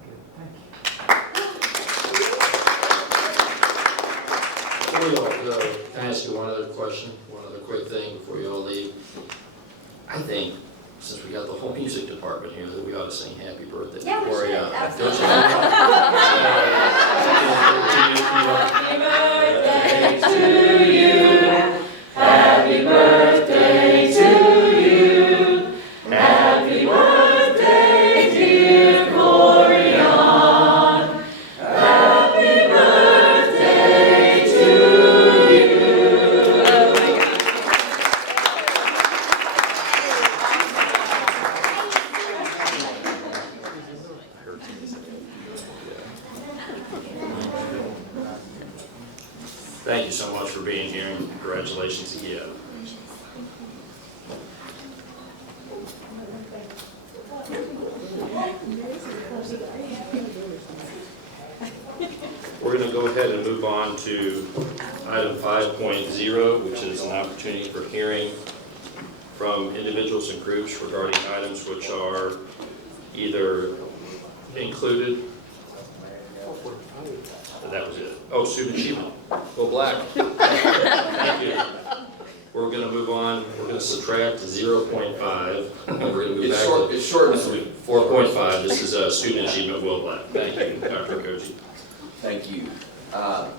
Good. Thank you. Before you all go, can I ask you one other question, one other quick thing before you all leave? I think since we got the whole music department here, that we ought to sing happy birthday to Yeah, we should, Gloriana. absolutely. Happy birthday to you. Happy birthday, dear Gloriana. Happy birthday to you. Thank you so much for being here, and congratulations again. We're going to go ahead and move on to item 5.0, which is an opportunity for hearing from individuals and groups regarding items which are either included. That was it. Oh, student achievement. Go black. Thank you. We're going to move on. We're going to subtract 0.5. And we're going to move back It's short. to 4.5. This is student achievement. Will black. Thank you, Dr. Koji. Thank you.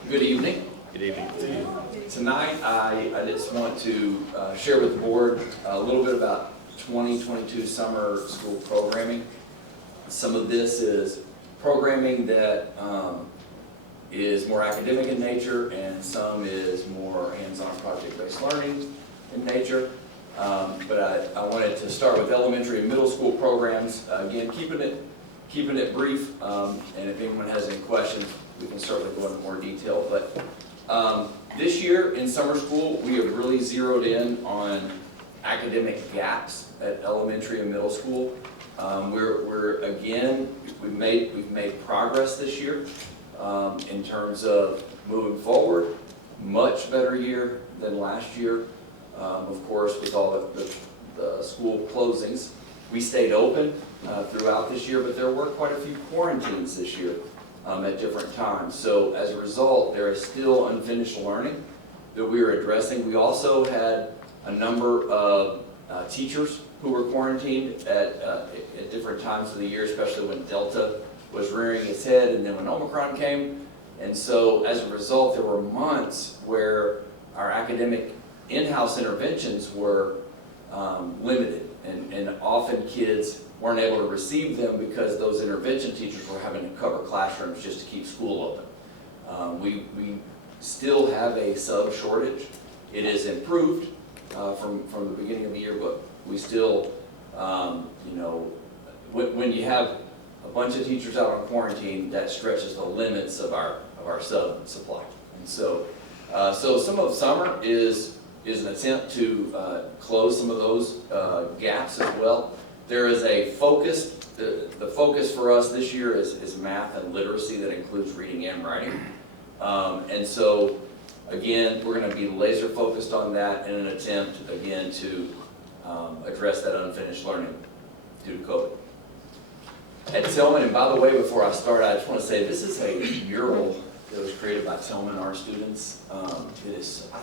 Good evening. Good evening. Tonight, I just want to share with the board a little bit about 2022 summer school programming. Some of this is programming that is more academic in nature, and some is more hands-on project-based learning in nature. But I wanted to start with elementary and middle school programs. Again, keeping it brief, and if anyone has any questions, we can certainly go into more detail. But this year in summer school, we have really zeroed in on academic gaps at elementary and middle school. We've made progress this year in terms of moving forward. Much better year than last year. Of course, with all the school closings, we stayed open throughout this year, but there were quite a few quarantines this year at different times. So as a result, there is still unfinished learning that we are addressing. We also had a number of teachers who were quarantined at different times of the year, especially when Delta was rearing its head and then when Omicron came. And so as a result, there were months where our academic in-house interventions were limited, and often kids weren't able to receive them because those intervention teachers were having to cover classrooms just to keep school open. We still have a sub shortage. It is improved from the beginning of the year, but we still, when you have a bunch of teachers out on quarantine, that stretches the limits of our sub supply. And so some of summer is an attempt to close some of those gaps as well. There is a focus. The focus for us this year is math and literacy that includes reading and writing. And so, again, we're going to be laser focused on that in an attempt, again, to address that unfinished learning due to COVID. At Tillman, and by the way, before I start, I just want to say this is a mural that was created by Tillman, our students. I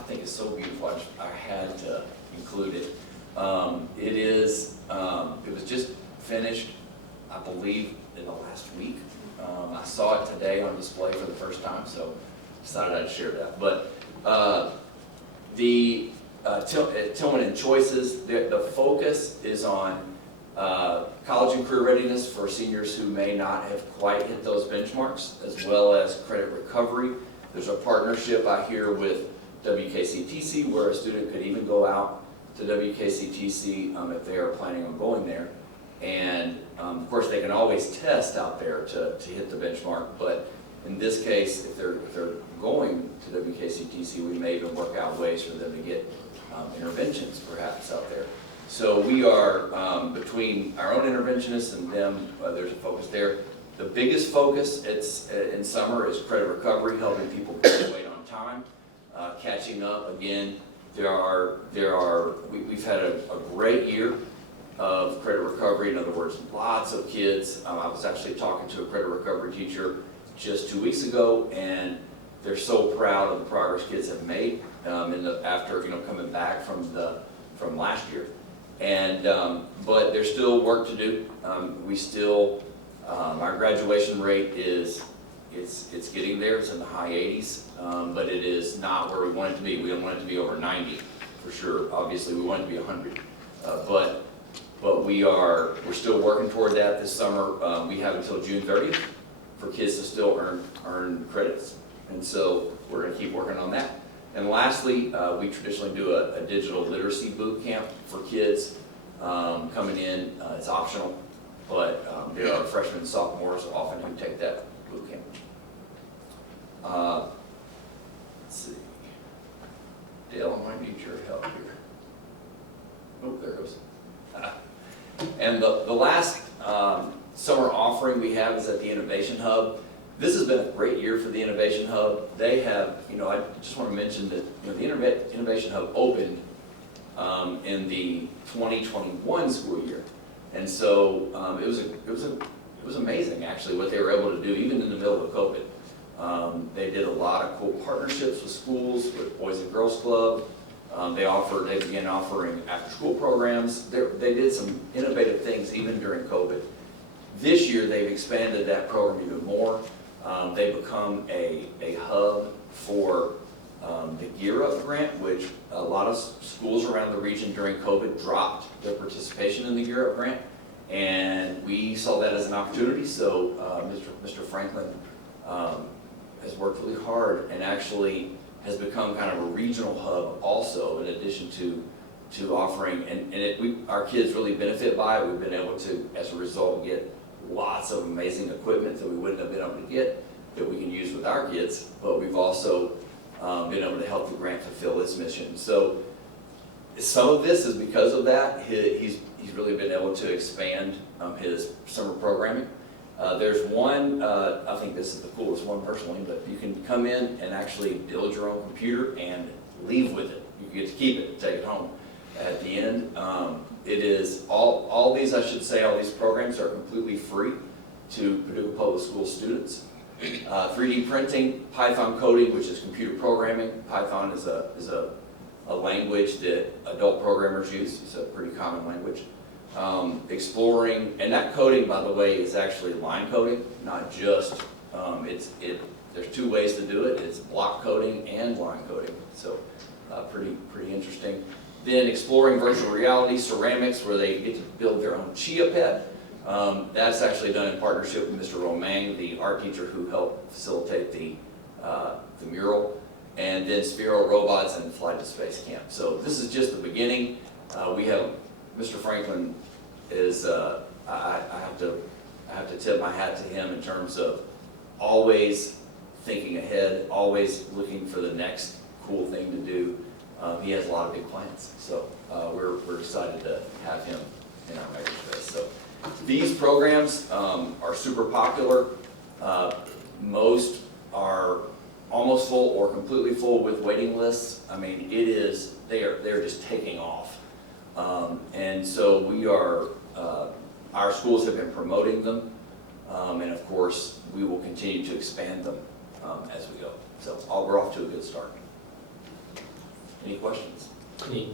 think it's so beautiful. I had to include it. It was just finished, I believe, in the last week. I saw it today on display for the first time, so decided I'd share that. But Tillman and Choices, the focus is on college and career readiness for seniors who may not have quite hit those benchmarks, as well as credit recovery. There's a partnership I hear with WKCTC where a student could even go out to WKCTC if they are planning on going there. And of course, they can always test out there to hit the benchmark, but in this case, if they're going to WKCTC, we may even work out ways for them to get interventions perhaps out there. So we are, between our own interventionists and them, there's a focus there. The biggest focus in summer is credit recovery, helping people graduate on time, catching up. Again, we've had a great year of credit recovery. In other words, lots of kids. I was actually talking to a credit recovery teacher just 2 weeks ago, and they're so proud of the progress kids have made after coming back from last year. And, but there's still work to do. We still, our graduation rate it's getting there. It's in the high 80s, but it is not where we want it to be. We don't want it to be over 90 for sure. Obviously, we want it to be 100. But we're still working toward that this summer. We have until June 30th for kids to still earn credits. And so we're gonna keep working on that. And lastly, we traditionally do a digital literacy boot camp for kids coming in. It's optional, but there are freshmen and sophomores often who take that boot camp. Let's see. Dale, I might need your help here. Oh, there it goes. And the last summer offering we have is at the Innovation Hub. This has been a great year for the Innovation Hub. They have, I just want to mention that the Innovation Hub opened in the 2021 school year, and so it was amazing actually what they were able to do even in the middle of COVID. They did a lot of cool partnerships with schools, with Boys and Girls Club. They began offering after-school programs. They did some innovative things even during COVID. This year, they've expanded that program even more. They've become a hub for the Gear Up grant, which a lot of schools around the region during COVID dropped their participation in the Gear Up grant. And we saw that as an opportunity, so Mr. Franklin has worked really hard and actually has become kind of a regional hub also, in addition to offering, our kids really benefit by it. We've been able to, as a result, get lots of amazing equipment that we wouldn't have been able to get that we can use with our kids, but we've also been able to help the grant fulfill its mission. So some of this is because of that. He's really been able to expand his summer programming. There's one, I think this is the coolest one personally, but you can come in and actually build your own computer and leave with it. You get to keep it, take it home. At the end, it is, all these, I should say, all these programs are completely free to Paducah Public School students. 3D printing, Python coding, which is computer programming. Python is a language that adult programmers use. It's a pretty common language. Exploring, and that coding, by the way, is actually line coding, not just, there's two ways to do it. It's block coding and line coding. So pretty interesting. Then exploring virtual reality, ceramics, where they get to build their own Chia pet. That's actually done in partnership with Mr. Romang, the art teacher who helped facilitate the mural. And then Sphero robots and flight to space camp. So this is just the beginning. We have Mr. Franklin is I have to tip my hat to him in terms of always thinking ahead, always looking for the next cool thing to do. He has a lot of big plans, so we're excited to have him in our makerspace. So these programs are super popular. Most are almost full or completely full with waiting lists. I mean, they're just taking off. And so we are, our schools have been promoting them, and of course, we will continue to expand them as we go. So we're off to a good start. Any questions? Did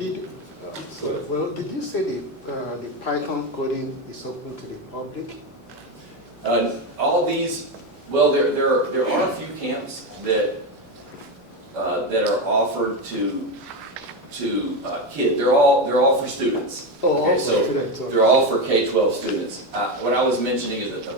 you say the Python coding is open to the public? All these, well, there are a few camps that are offered to kids. They're all for students. Oh, okay, so students. They're all for K-12 students. What I was mentioning is that the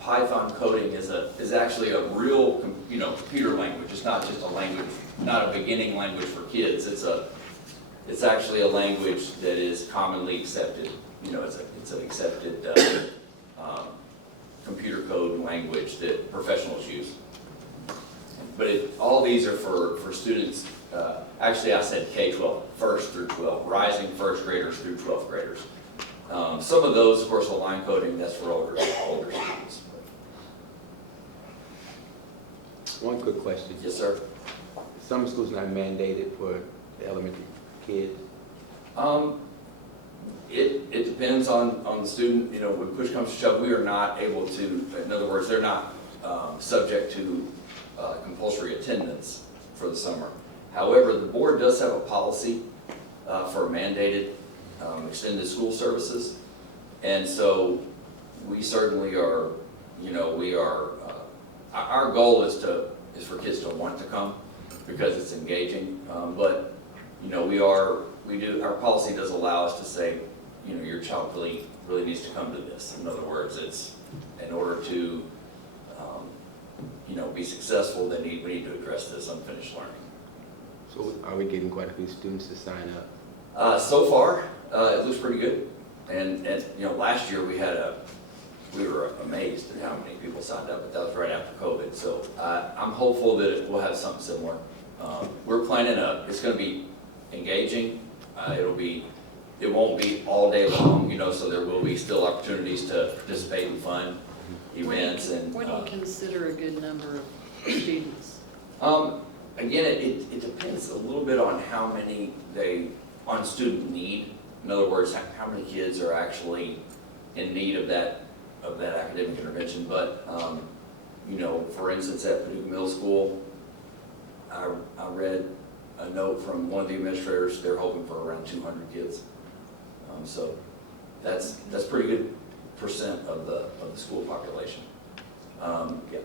Python coding is actually a real computer language. It's not just a language, not a beginning language for kids. It's actually a language that is commonly accepted. It's an accepted computer code language that professionals use. But all these are for students. Actually, I said K-12, 1st through 12, rising first graders through 12th graders. Some of those, of course, the line coding, that's for older students. One quick question. Yes, sir. Summer school's not mandated for the elementary kids? It depends on the student. When push comes to shove, we are not able to, in other words, they're not subject to compulsory attendance for the summer. However, the board does have a policy for mandated extended school services. And so we certainly are, our goal is for kids to want to come because it's engaging. But, our policy does allow us to say, your child really needs to come to this. In other words, it's in order to, be successful, we need to address this unfinished learning. So are we getting quite a few students to sign up? So far, it looks pretty good. And last year we were amazed at how many people signed up, but that was right after COVID. So I'm hopeful that we'll have something similar. We're planning it's going to be engaging. It won't be all day long, so there will be still opportunities to participate in fun events. What do you consider a good number of students? Again, it depends a little bit on how many on student need. In other words, how many kids are actually in need of that academic intervention. But, for instance, at Paducah Middle School, I read a note from one of the administrators. They're hoping for around 200 kids. So that's pretty good percent of the school population. Yeah.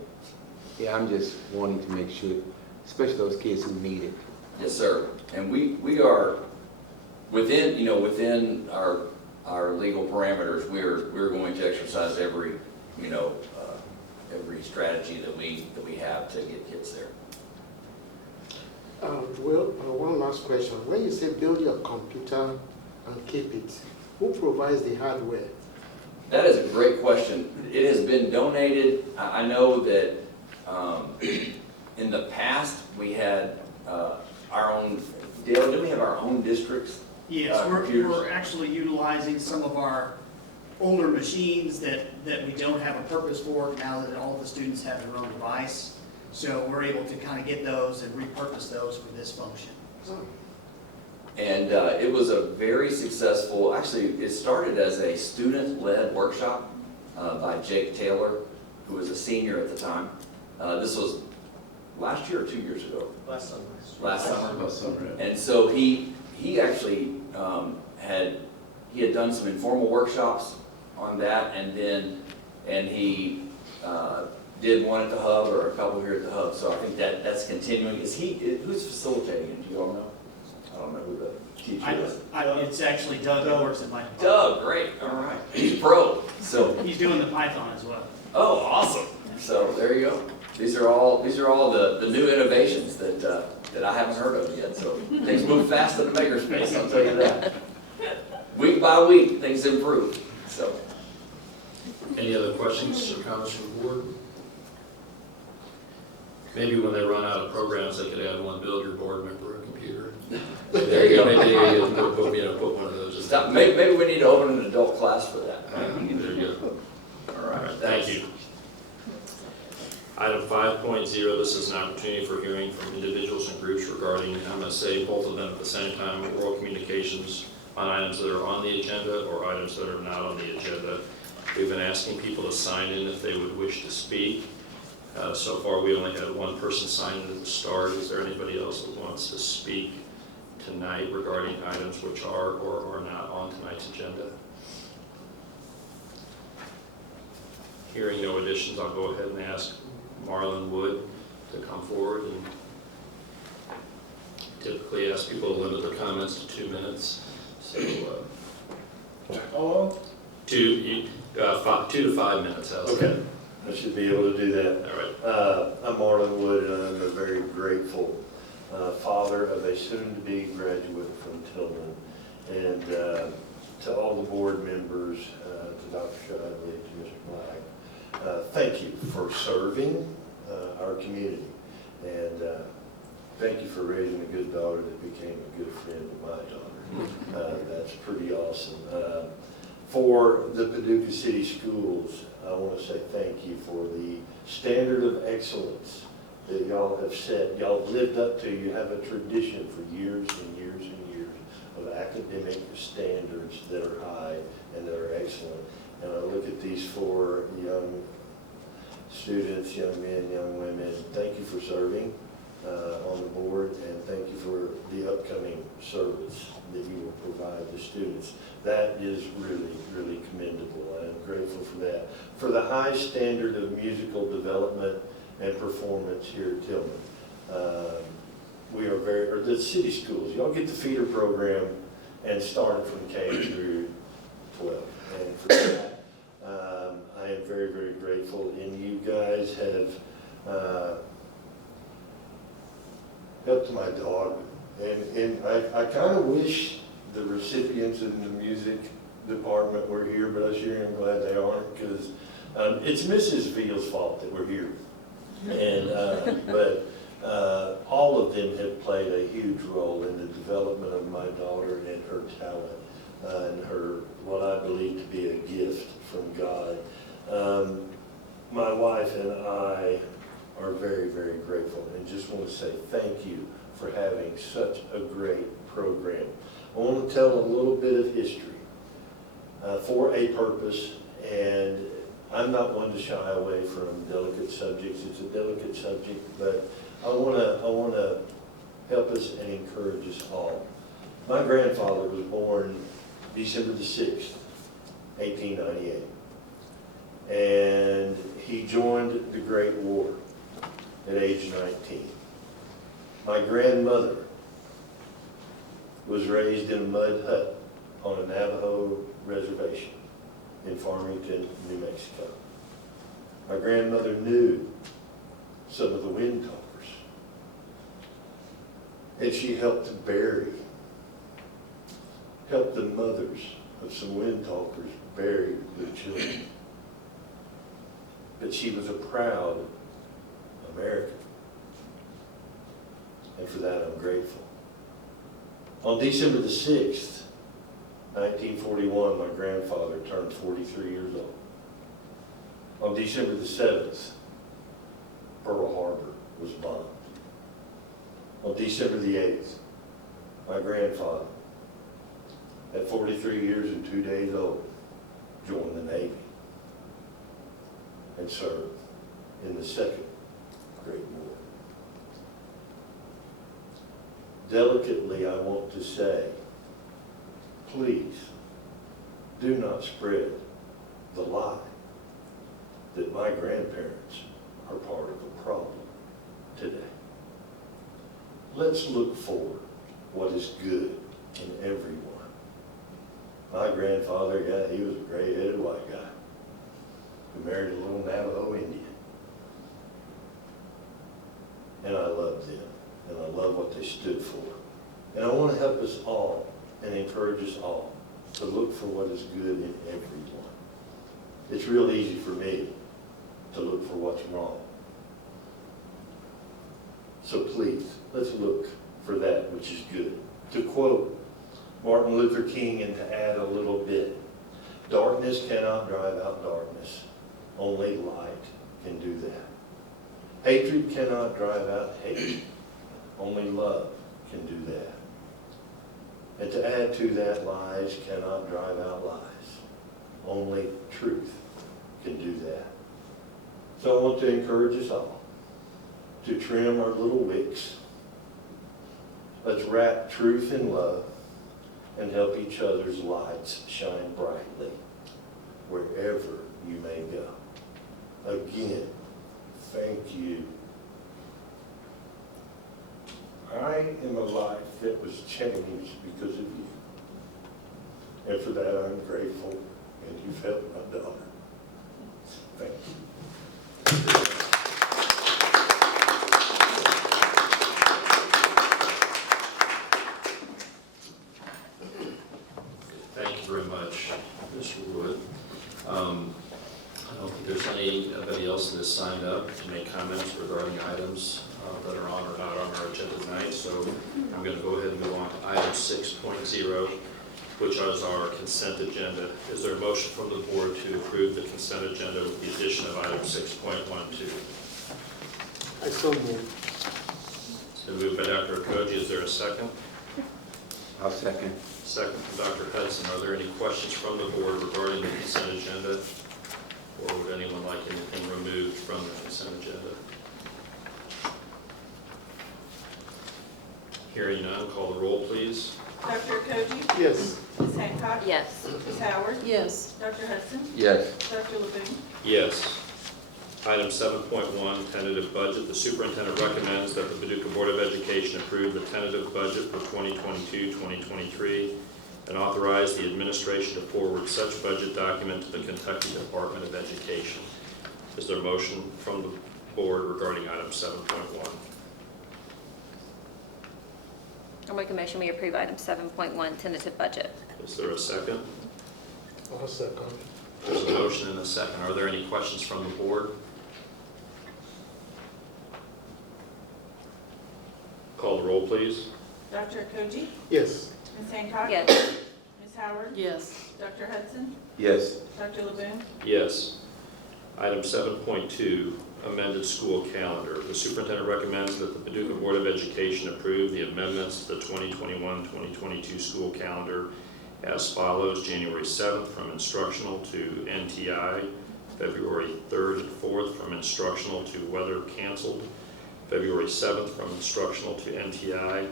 Yeah, I'm just wanting to make sure, especially those kids who need it. Yes, sir. And we are within our legal parameters. We're going to exercise every strategy that we have to get kids there. One last question. When you say build your computer and keep it, who provides the hardware? That is a great question. It has been donated. I know that in the past we had our own. Dale, do we have our own districts? Yes, we're actually utilizing some of our older machines that we don't have a purpose for now that all the students have their own device. So we're able to kind of get those and repurpose those for this function. And it was a very successful, actually it started as a student-led workshop by Jake Taylor, who was a senior at the time. This was last year or 2 years ago? Last summer. Last summer. And so he actually had done some informal workshops on that, and he did one at the Hub, or a couple here at the Hub. So I think that's continuing. Who's facilitating it? Do you all know? I don't know who the teacher is. It's actually Doug who works at my department. Doug, great. All right. He's a pro. So he's doing the Python as well. Oh, awesome. So there you go. These are all the new innovations that I haven't heard of yet. So things move fast in the makerspace, I'll tell you that. Week by week, things improve. So. Any other questions or comments from the board? Maybe when they run out of programs, they could add one, build your board member a computer. There you go. Maybe put one of those in. Stop. Maybe we need to open an adult class for that. There you go. All right. Thank you. Item 5.0, this is an opportunity for hearing from individuals and groups regarding, I'm going to say both of them at the same time, oral communications on items that are on the agenda or items that are not on the agenda. We've been asking people to sign in if they would wish to speak. So far, we only had one person sign in at the start. Is there anybody else that wants to speak tonight regarding items which are or are not on tonight's agenda? Hearing no additions, I'll go ahead and ask Marlon Wood to come forward, and typically ask people to limit their comments to 2 minutes. So 2 to 5 minutes. Okay, I should be able to do that. All right. I'm Marlon Wood, and I'm a very grateful father of a soon-to-be graduate from Tillman, and to all the board members, to Dr. Shively, to Mr. Black, thank you for serving our community, and thank you for raising a good daughter that became a good friend of my daughter. That's pretty awesome. For the Paducah City Schools, I want to say thank you for the standard of excellence that y'all have set. Y'all lived up to. You have a tradition for years and years and years of academic standards that are high and that are excellent. And I look at these 4 young students, young men, young women. Thank you for serving on the board, and thank you for the upcoming service that you will provide the students. That is really, really commendable. I am grateful for that. For the high standard of musical development and performance here at Tillman. We are or the city schools, y'all get the feeder program and start it from K through 12. And for that, I am very, very grateful. And you guys have helped my dog. And I kind of wish the recipients in the music department were here, but I sure am glad they aren't, because it's Mrs. Veal's fault that we're here. And but all of them have played a huge role in the development of my daughter and her talent and her, what I believe to be a gift from God. My wife and I are very, very grateful, and just want to say thank you for having such a great program. I want to tell a little bit of history for a purpose, and I'm not one to shy away from delicate subjects. It's a delicate subject, but I want to help us and encourage us all. My grandfather was born December the 6th, 1898, and he joined the Great War at age 19. My grandmother was raised in a mud hut on a Navajo reservation in Farmington, New Mexico. My grandmother knew some of the wind talkers, and she helped the mothers of some wind talkers bury their children. But she was a proud American, and for that I'm grateful. On December the 6th, 1941, my grandfather turned 43 years old. On December the 7th, Pearl Harbor was bombed. On December the 8th, my grandfather, at 43 years and 2 days old, joined the Navy and served in the Second Great War. Delicately, I want to say, please do not spread the lie that my grandparents are part of a problem today. Let's look for what is good in everyone. My grandfather, yeah, he was a gray-headed white guy who married a little Navajo Indian. And I love them, and I love what they stood for. And I want to help us all and encourage us all to look for what is good in everyone. It's real easy for me to look for what's wrong. So please, let's look for that which is good. To quote Martin Luther King, and to add a little bit, darkness cannot drive out darkness. Only light can do that. Hatred cannot drive out hate. Only love can do that. And to add to that, lies cannot drive out lies. Only truth can do that. So I want to encourage us all to trim our little wicks. Let's wrap truth in love and help each other's lights shine brightly wherever you may go. Again, thank you. I am a life that was changed because of you. And for that I'm grateful, and you've helped my daughter. Thank you. Thank you very much, Mr. Wood. I don't think there's anybody else that has signed up to make comments regarding items that are on or not on our agenda tonight, so I'm going to go ahead and move on to item 6.0, which is our consent agenda. Is there a motion from the board to approve the consent agenda with the addition of item 6.12? I so move. It's been moved by Dr. Okoji. Is there a second? I'll second. Second from Dr. Hudson. Are there any questions from the board regarding the consent agenda? Or would anyone like anything removed from the consent agenda? Hearing none, call the roll, please. Dr. Koji? Yes. Ms. Hancock? Yes. Ms. Howard? Yes. Dr. Hudson? Yes. Dr. LeBoon? Yes. Item 7.1, tentative budget. The superintendent recommends that the Paducah Board of Education approve the tentative budget for 2022-2023 and authorize the administration to forward such budget document to the Kentucky Department of Education. Is there a motion from the board regarding item 7.1? I'll make a motion we approve item 7.1 tentative budget. Is there a second? I'll second. There's a motion and a second. Are there any questions from the board? Call the roll, please. Dr. Koji? Yes. Ms. Hancock? Yes. Ms. Howard? Yes. Dr. Hudson? Yes. Dr. LeBoon? Yes. Item 7.2, amended school calendar. The superintendent recommends that the Paducah Board of Education approve the amendments to the 2021-2022 school calendar as follows: January 7th from instructional to NTI, February 3rd and 4th from instructional to weather canceled, February 7th from instructional to NTI,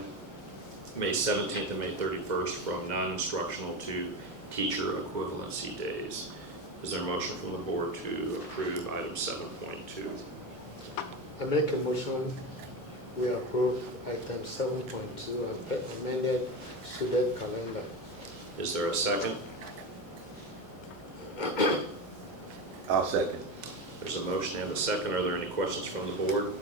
May 17th and May 31st from non-instructional to teacher equivalency days. Is there a motion from the board to approve item 7.2? I make a motion, we approve item 7.2, amended student calendar. Is there a second? I'll second. There's a motion and a second. Are there any questions from the board?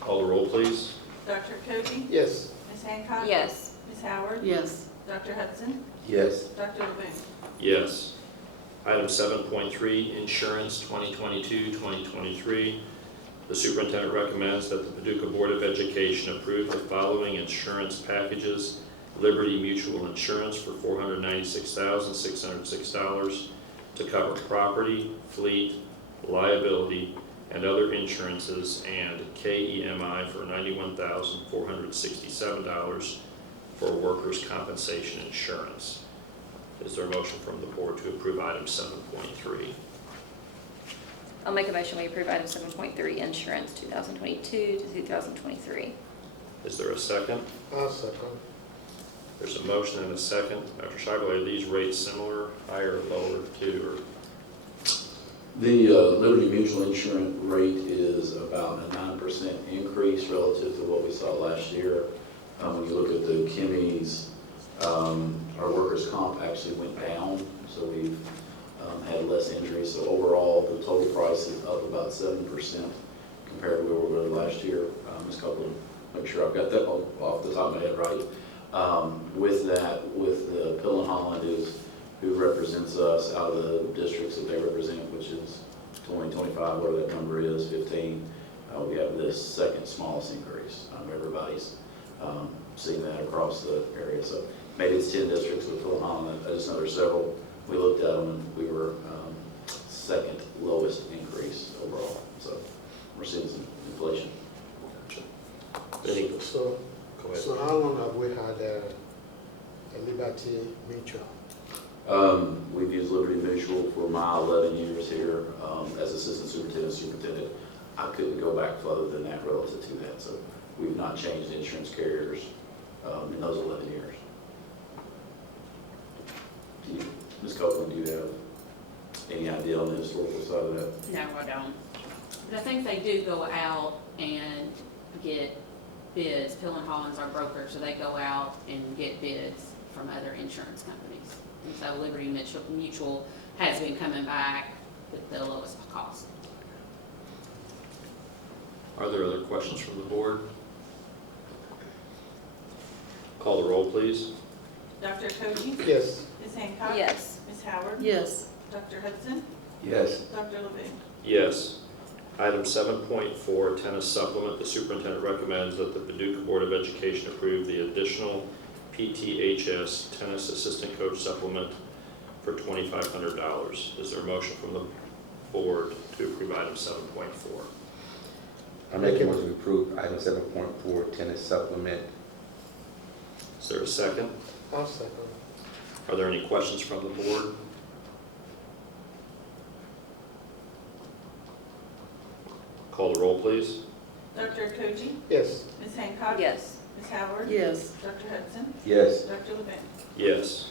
Call the roll, please. Dr. Koji? Yes. Ms. Hancock? Yes. Ms. Howard? Yes. Dr. Hudson? Yes. Dr. LeBoon? Yes. Item 7.3, insurance 2022-2023. The superintendent recommends that the Paducah Board of Education approve the following insurance packages: Liberty Mutual Insurance for $496,606 to cover property, fleet, liability, and other insurances, and KEMI for $91,467 for workers' compensation insurance. Is there a motion from the board to approve item 7.3? I'll make a motion we approve item 7.3 insurance 2022 to 2023. Is there a second? I'll second. There's a motion and a second. Dr. Scheibel, are these rates similar, higher, lower, too, or? The Liberty Mutual Insurance rate is about a 9% increase relative to what we saw last year. When you look at the Kimmy's, our workers' comp actually went down, so we've had less injuries. So overall, the total price is up about 7% compared to where we were last year. Ms. Copeland, make sure I've got that off the top of my head right. With that, with the Pill and Holland is who represents us out of the districts that they represent, which is 20, 25, whatever that number is, 15. We have this second smallest increase. Everybody's seen that across the area. So maybe it's 10 districts with Pill and Holland. I just know there's several. We looked at them and we were second lowest increase overall. So we're seeing some inflation. Any? So how long have we had a Liberty Mutual? We've used Liberty Mutual for my 11 years here as assistant superintendent. I couldn't go back further than that relative to that. So we've not changed insurance carriers in those 11 years. Ms. Copeland, do you have any idea on the historical side of that? No, I don't. But I think they do go out and get bids. Pill and Holland's our broker, so they go out and get bids from other insurance companies. And so Liberty Mutual has been coming back with the lowest cost. Are there other questions from the board? Call the roll, please. Dr. Koji? Yes. Ms. Hancock? Yes. Ms. Howard? Yes. Dr. Hudson? Yes. Dr. LeBoon? Yes. Item 7.4, tennis supplement. The superintendent recommends that the Paducah Board of Education approve the additional PTHS tennis assistant coach supplement for $2,500. Is there a motion from the board to approve item 7.4? I make a motion to approve item 7.4 tennis supplement. Is there a second? I'll second. Are there any questions from the board? Call the roll, please. Dr. Koji? Yes. Ms. Hancock? Yes. Ms. Howard? Yes. Dr. Hudson? Yes. Dr. Levin? Yes.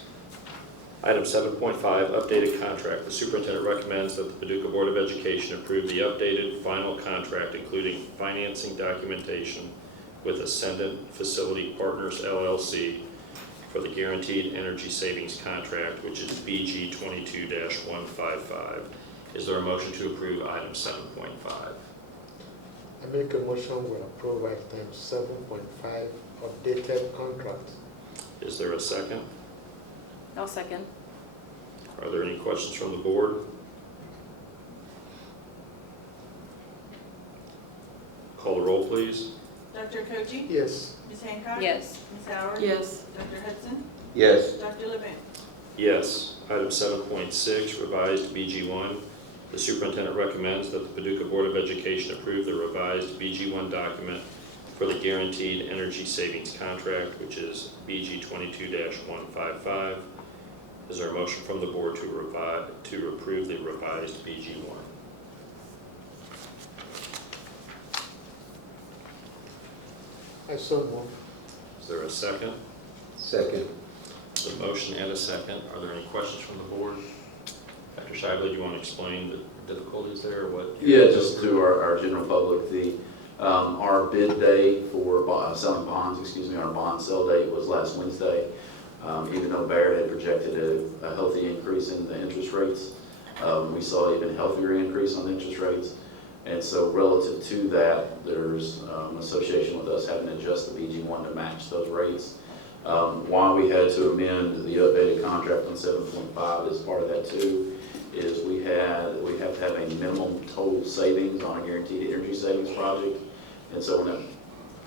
Item 7.5, updated contract. The superintendent recommends that the Paducah Board of Education approve the updated final contract, including financing documentation with Ascendant Facility Partners LLC for the Guaranteed Energy Savings Contract, which is BG 22-155. Is there a motion to approve item 7.5? I make a motion we approve item 7.5, updated contract. Is there a second? I'll second. Are there any questions from the board? Call the roll, please. Dr. Koji? Yes. Ms. Hancock? Yes. Ms. Howard? Yes. Dr. Hudson? Yes. Dr. Levin? Yes. Item 7.6, revised BG1. The superintendent recommends that the Paducah Board of Education approve the revised BG1 document for the Guaranteed Energy Savings Contract, which is BG 22-155. Is there a motion from the board to approve the revised BG1? I so move. Is there a second? Second. There's a motion and a second. Are there any questions from the board? Dr. Shively, do you want to explain the difficulties there, or what? Yeah, just to our general public, our bid day for selling bonds, our bond sale date was last Wednesday. Even though Baird had projected a healthy increase in the interest rates, we saw even a healthier increase on the interest rates. And so relative to that, there's an association with us having to adjust the BG1 to match those rates. Why we had to amend the updated contract on 7.5 as part of that too, is we have to have a minimum total savings on a guaranteed energy savings project. And so when that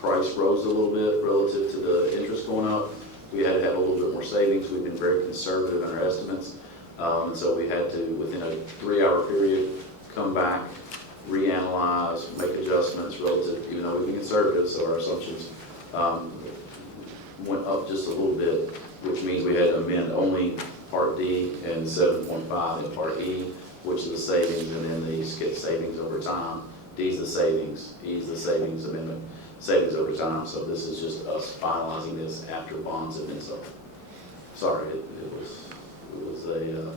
price rose a little bit relative to the interest going up, we had to have a little bit more savings. We've been very conservative in our estimates. And so we had to, within a 3-hour period, come back, reanalyze, make adjustments relative, even though we've been conservative, so our assumptions went up just a little bit, which means we had to amend only Part D and 7.5 and Part E, which is the savings, and then the skip savings over time. D is the savings, E is the savings amendment, savings over time. So this is just us finalizing this after bonds have been sold. Sorry, it was a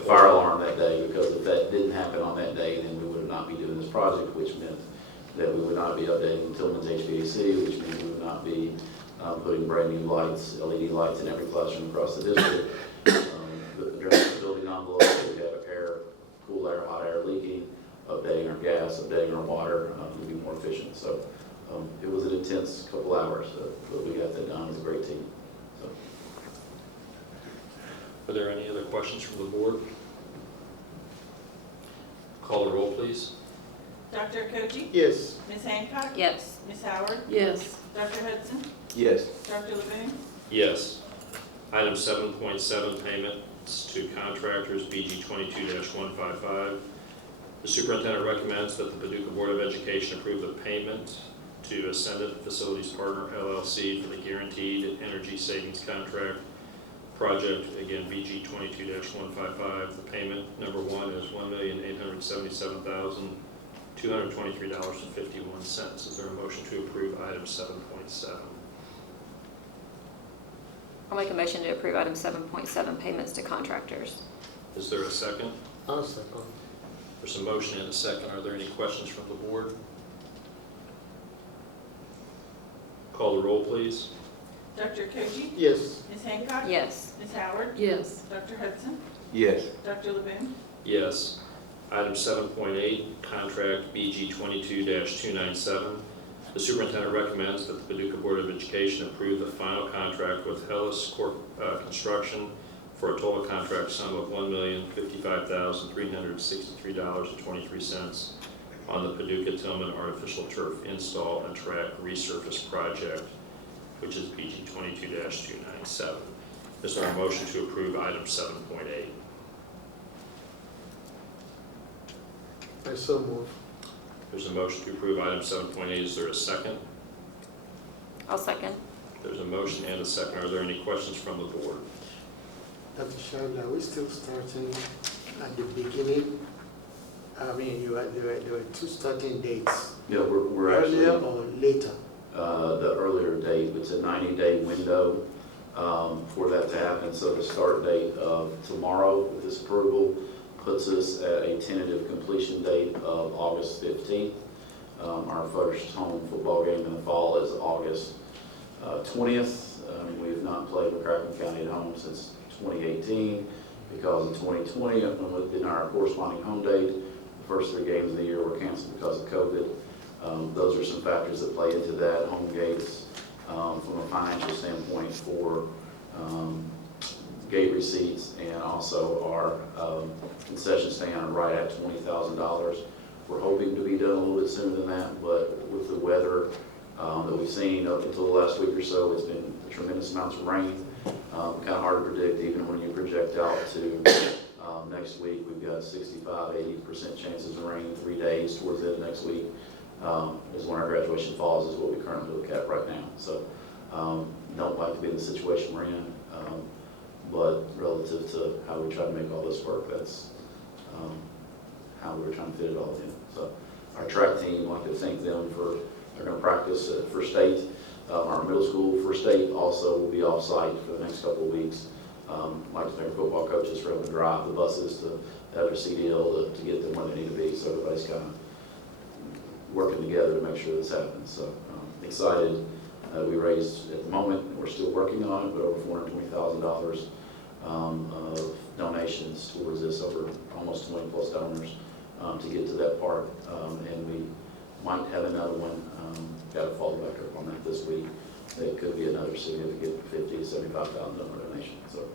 fire alarm that day, because if that didn't happen on that day, then we would not be doing this project, which meant that we would not be updating Tillman's HVAC, which means we would not be putting brand new lights, LED lights in every classroom across the district. Addressing the building envelope, we have cool air, hot air leaking, updating our gas, updating our water to be more efficient. So it was an intense couple hours, but we got that done as a great team. So. Are there any other questions from the board? Call the roll, please. Dr. Koji? Yes. Ms. Hancock? Yes. Ms. Howard? Yes. Dr. Hudson? Yes. Dr. Levin? Yes. Item 7.7, payments to contractors, BG 22-155. The superintendent recommends that the Paducah Board of Education approve the payment to Ascendant Facilities Partner LLC for the Guaranteed Energy Savings Contract project, again, BG 22-155. The payment, number one, is $1,877,223.51. Is there a motion to approve item 7.7? I'll make a motion to approve item 7.7, payments to contractors. Is there a second? I'll second. There's a motion and a second. Are there any questions from the board? Call the roll, please. Dr. Koji? Yes. Ms. Hancock? Yes. Ms. Howard? Yes. Dr. Hudson? Yes. Dr. Levin? Yes. Item 7.8, contract BG 22-297. The superintendent recommends that the Paducah Board of Education approve the final contract with Hellis Construction for a total contract sum of $1,055,363.23 on the Paducah Tillman Artificial Turf Install and Track Resurface Project, which is BG 22-297. Is there a motion to approve item 7.8? I so move. There's a motion to approve item 7.8. Is there a second? I'll second. There's a motion and a second. Are there any questions from the board? Dr. Shively, are we still starting at the beginning I mean, there were two starting dates. Yeah, we're actually. Earlier or later? The earlier date, it's a 90-day window for that to happen. So the start date of tomorrow with this approval puts us at a tentative completion date of August 15th. Our first home football game in the fall is August 20th. We have not played McCracken County at home since 2018 because in 2020, when we did our corresponding home date, the first 3 games of the year were canceled because of COVID. Those are some factors that play into that. Home gates, from a financial standpoint for gate receipts, and also our concession stand are right at $20,000. We're hoping to be done a little bit sooner than that, but with the weather that we've seen up until the last week or so, it's been tremendous amounts of rain. Kind of hard to predict even when you project out to next week. We've got 65–80% chances of rain 3 days towards the end of next week. Is when our graduation falls, is what we currently look at right now. So don't like to be in the situation we're in, but relative to how we try to make all this work, that's how we're trying to fit it all in. So our track team, I'd like to thank them for, they're going to practice for state. Our middle school for state also will be off site for the next couple of weeks. I'd like to thank our football coaches for having to drive the buses to have their CDL to get them where they need to be. So everybody's kind of working together to make sure this happens. So excited. We raised, at the moment, we're still working on it, but over $420,000 of donations towards this, over almost 20 plus donors to get to that part. And we might have another one, got to follow back up on that this week. It could be another significant $50,000 to $75,000 donation. So.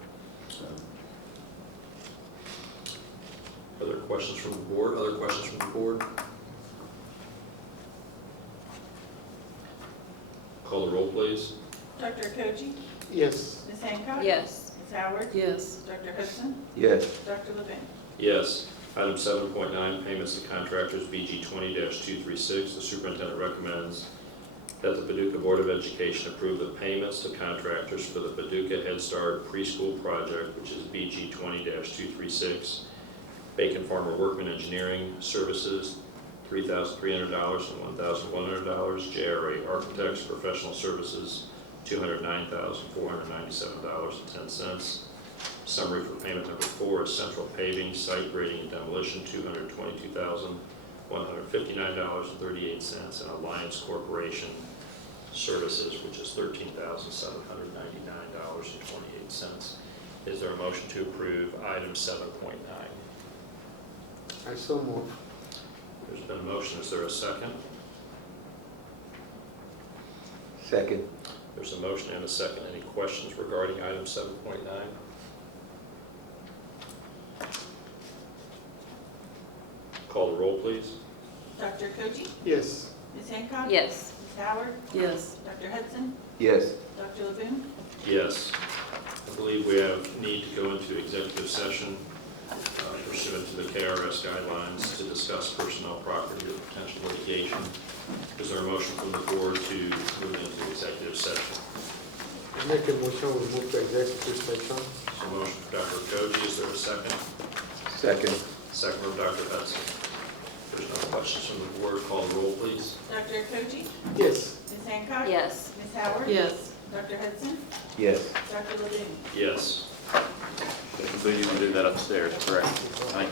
Other questions from the board? Other questions from the board? Call the roll, please. Dr. Koji? Yes. Ms. Hancock? Yes. Ms. Howard? Yes. Dr. Hudson? Yes. Dr. Levin? Yes. Item 7.9, payments to contractors, BG 20-236. The superintendent recommends that the Paducah Board of Education approve the payments to contractors for the Paducah Head Start preschool project, which is BG 20-236. Bacon Farmer Workman Engineering Services, $3,300 and $1,100. JRA Architects Professional Services, $209,497.10. Summary for payment number 4 is Central Paving, Site Grading and Demolition, $222,159.38, and Alliance Corporation Services, which is $13,799.28. Is there a motion to approve item 7.9? I so move. There's been a motion. Is there a second? Second. There's a motion and a second. Any questions regarding item 7.9? Call the roll, please. Dr. Koji? Yes. Ms. Hancock? Yes. Ms. Howard? Yes. Dr. Hudson? Yes. Dr. Levin? Yes. I believe we have need to go into executive session pursuant to the KRS guidelines to discuss personnel, property, or potential litigation. Is there a motion from the board to move into executive session? I make a motion we move to executive session. So motion for Dr. Koji. Is there a second? Second. Second from Dr. Hudson. There's no questions from the board. Call the roll, please. Dr. Koji? Yes. Ms. Hancock? Yes. Ms. Howard? Yes. Dr. Hudson? Yes. Dr. Levin? Yes. But you want to do that upstairs, correct? Thank you.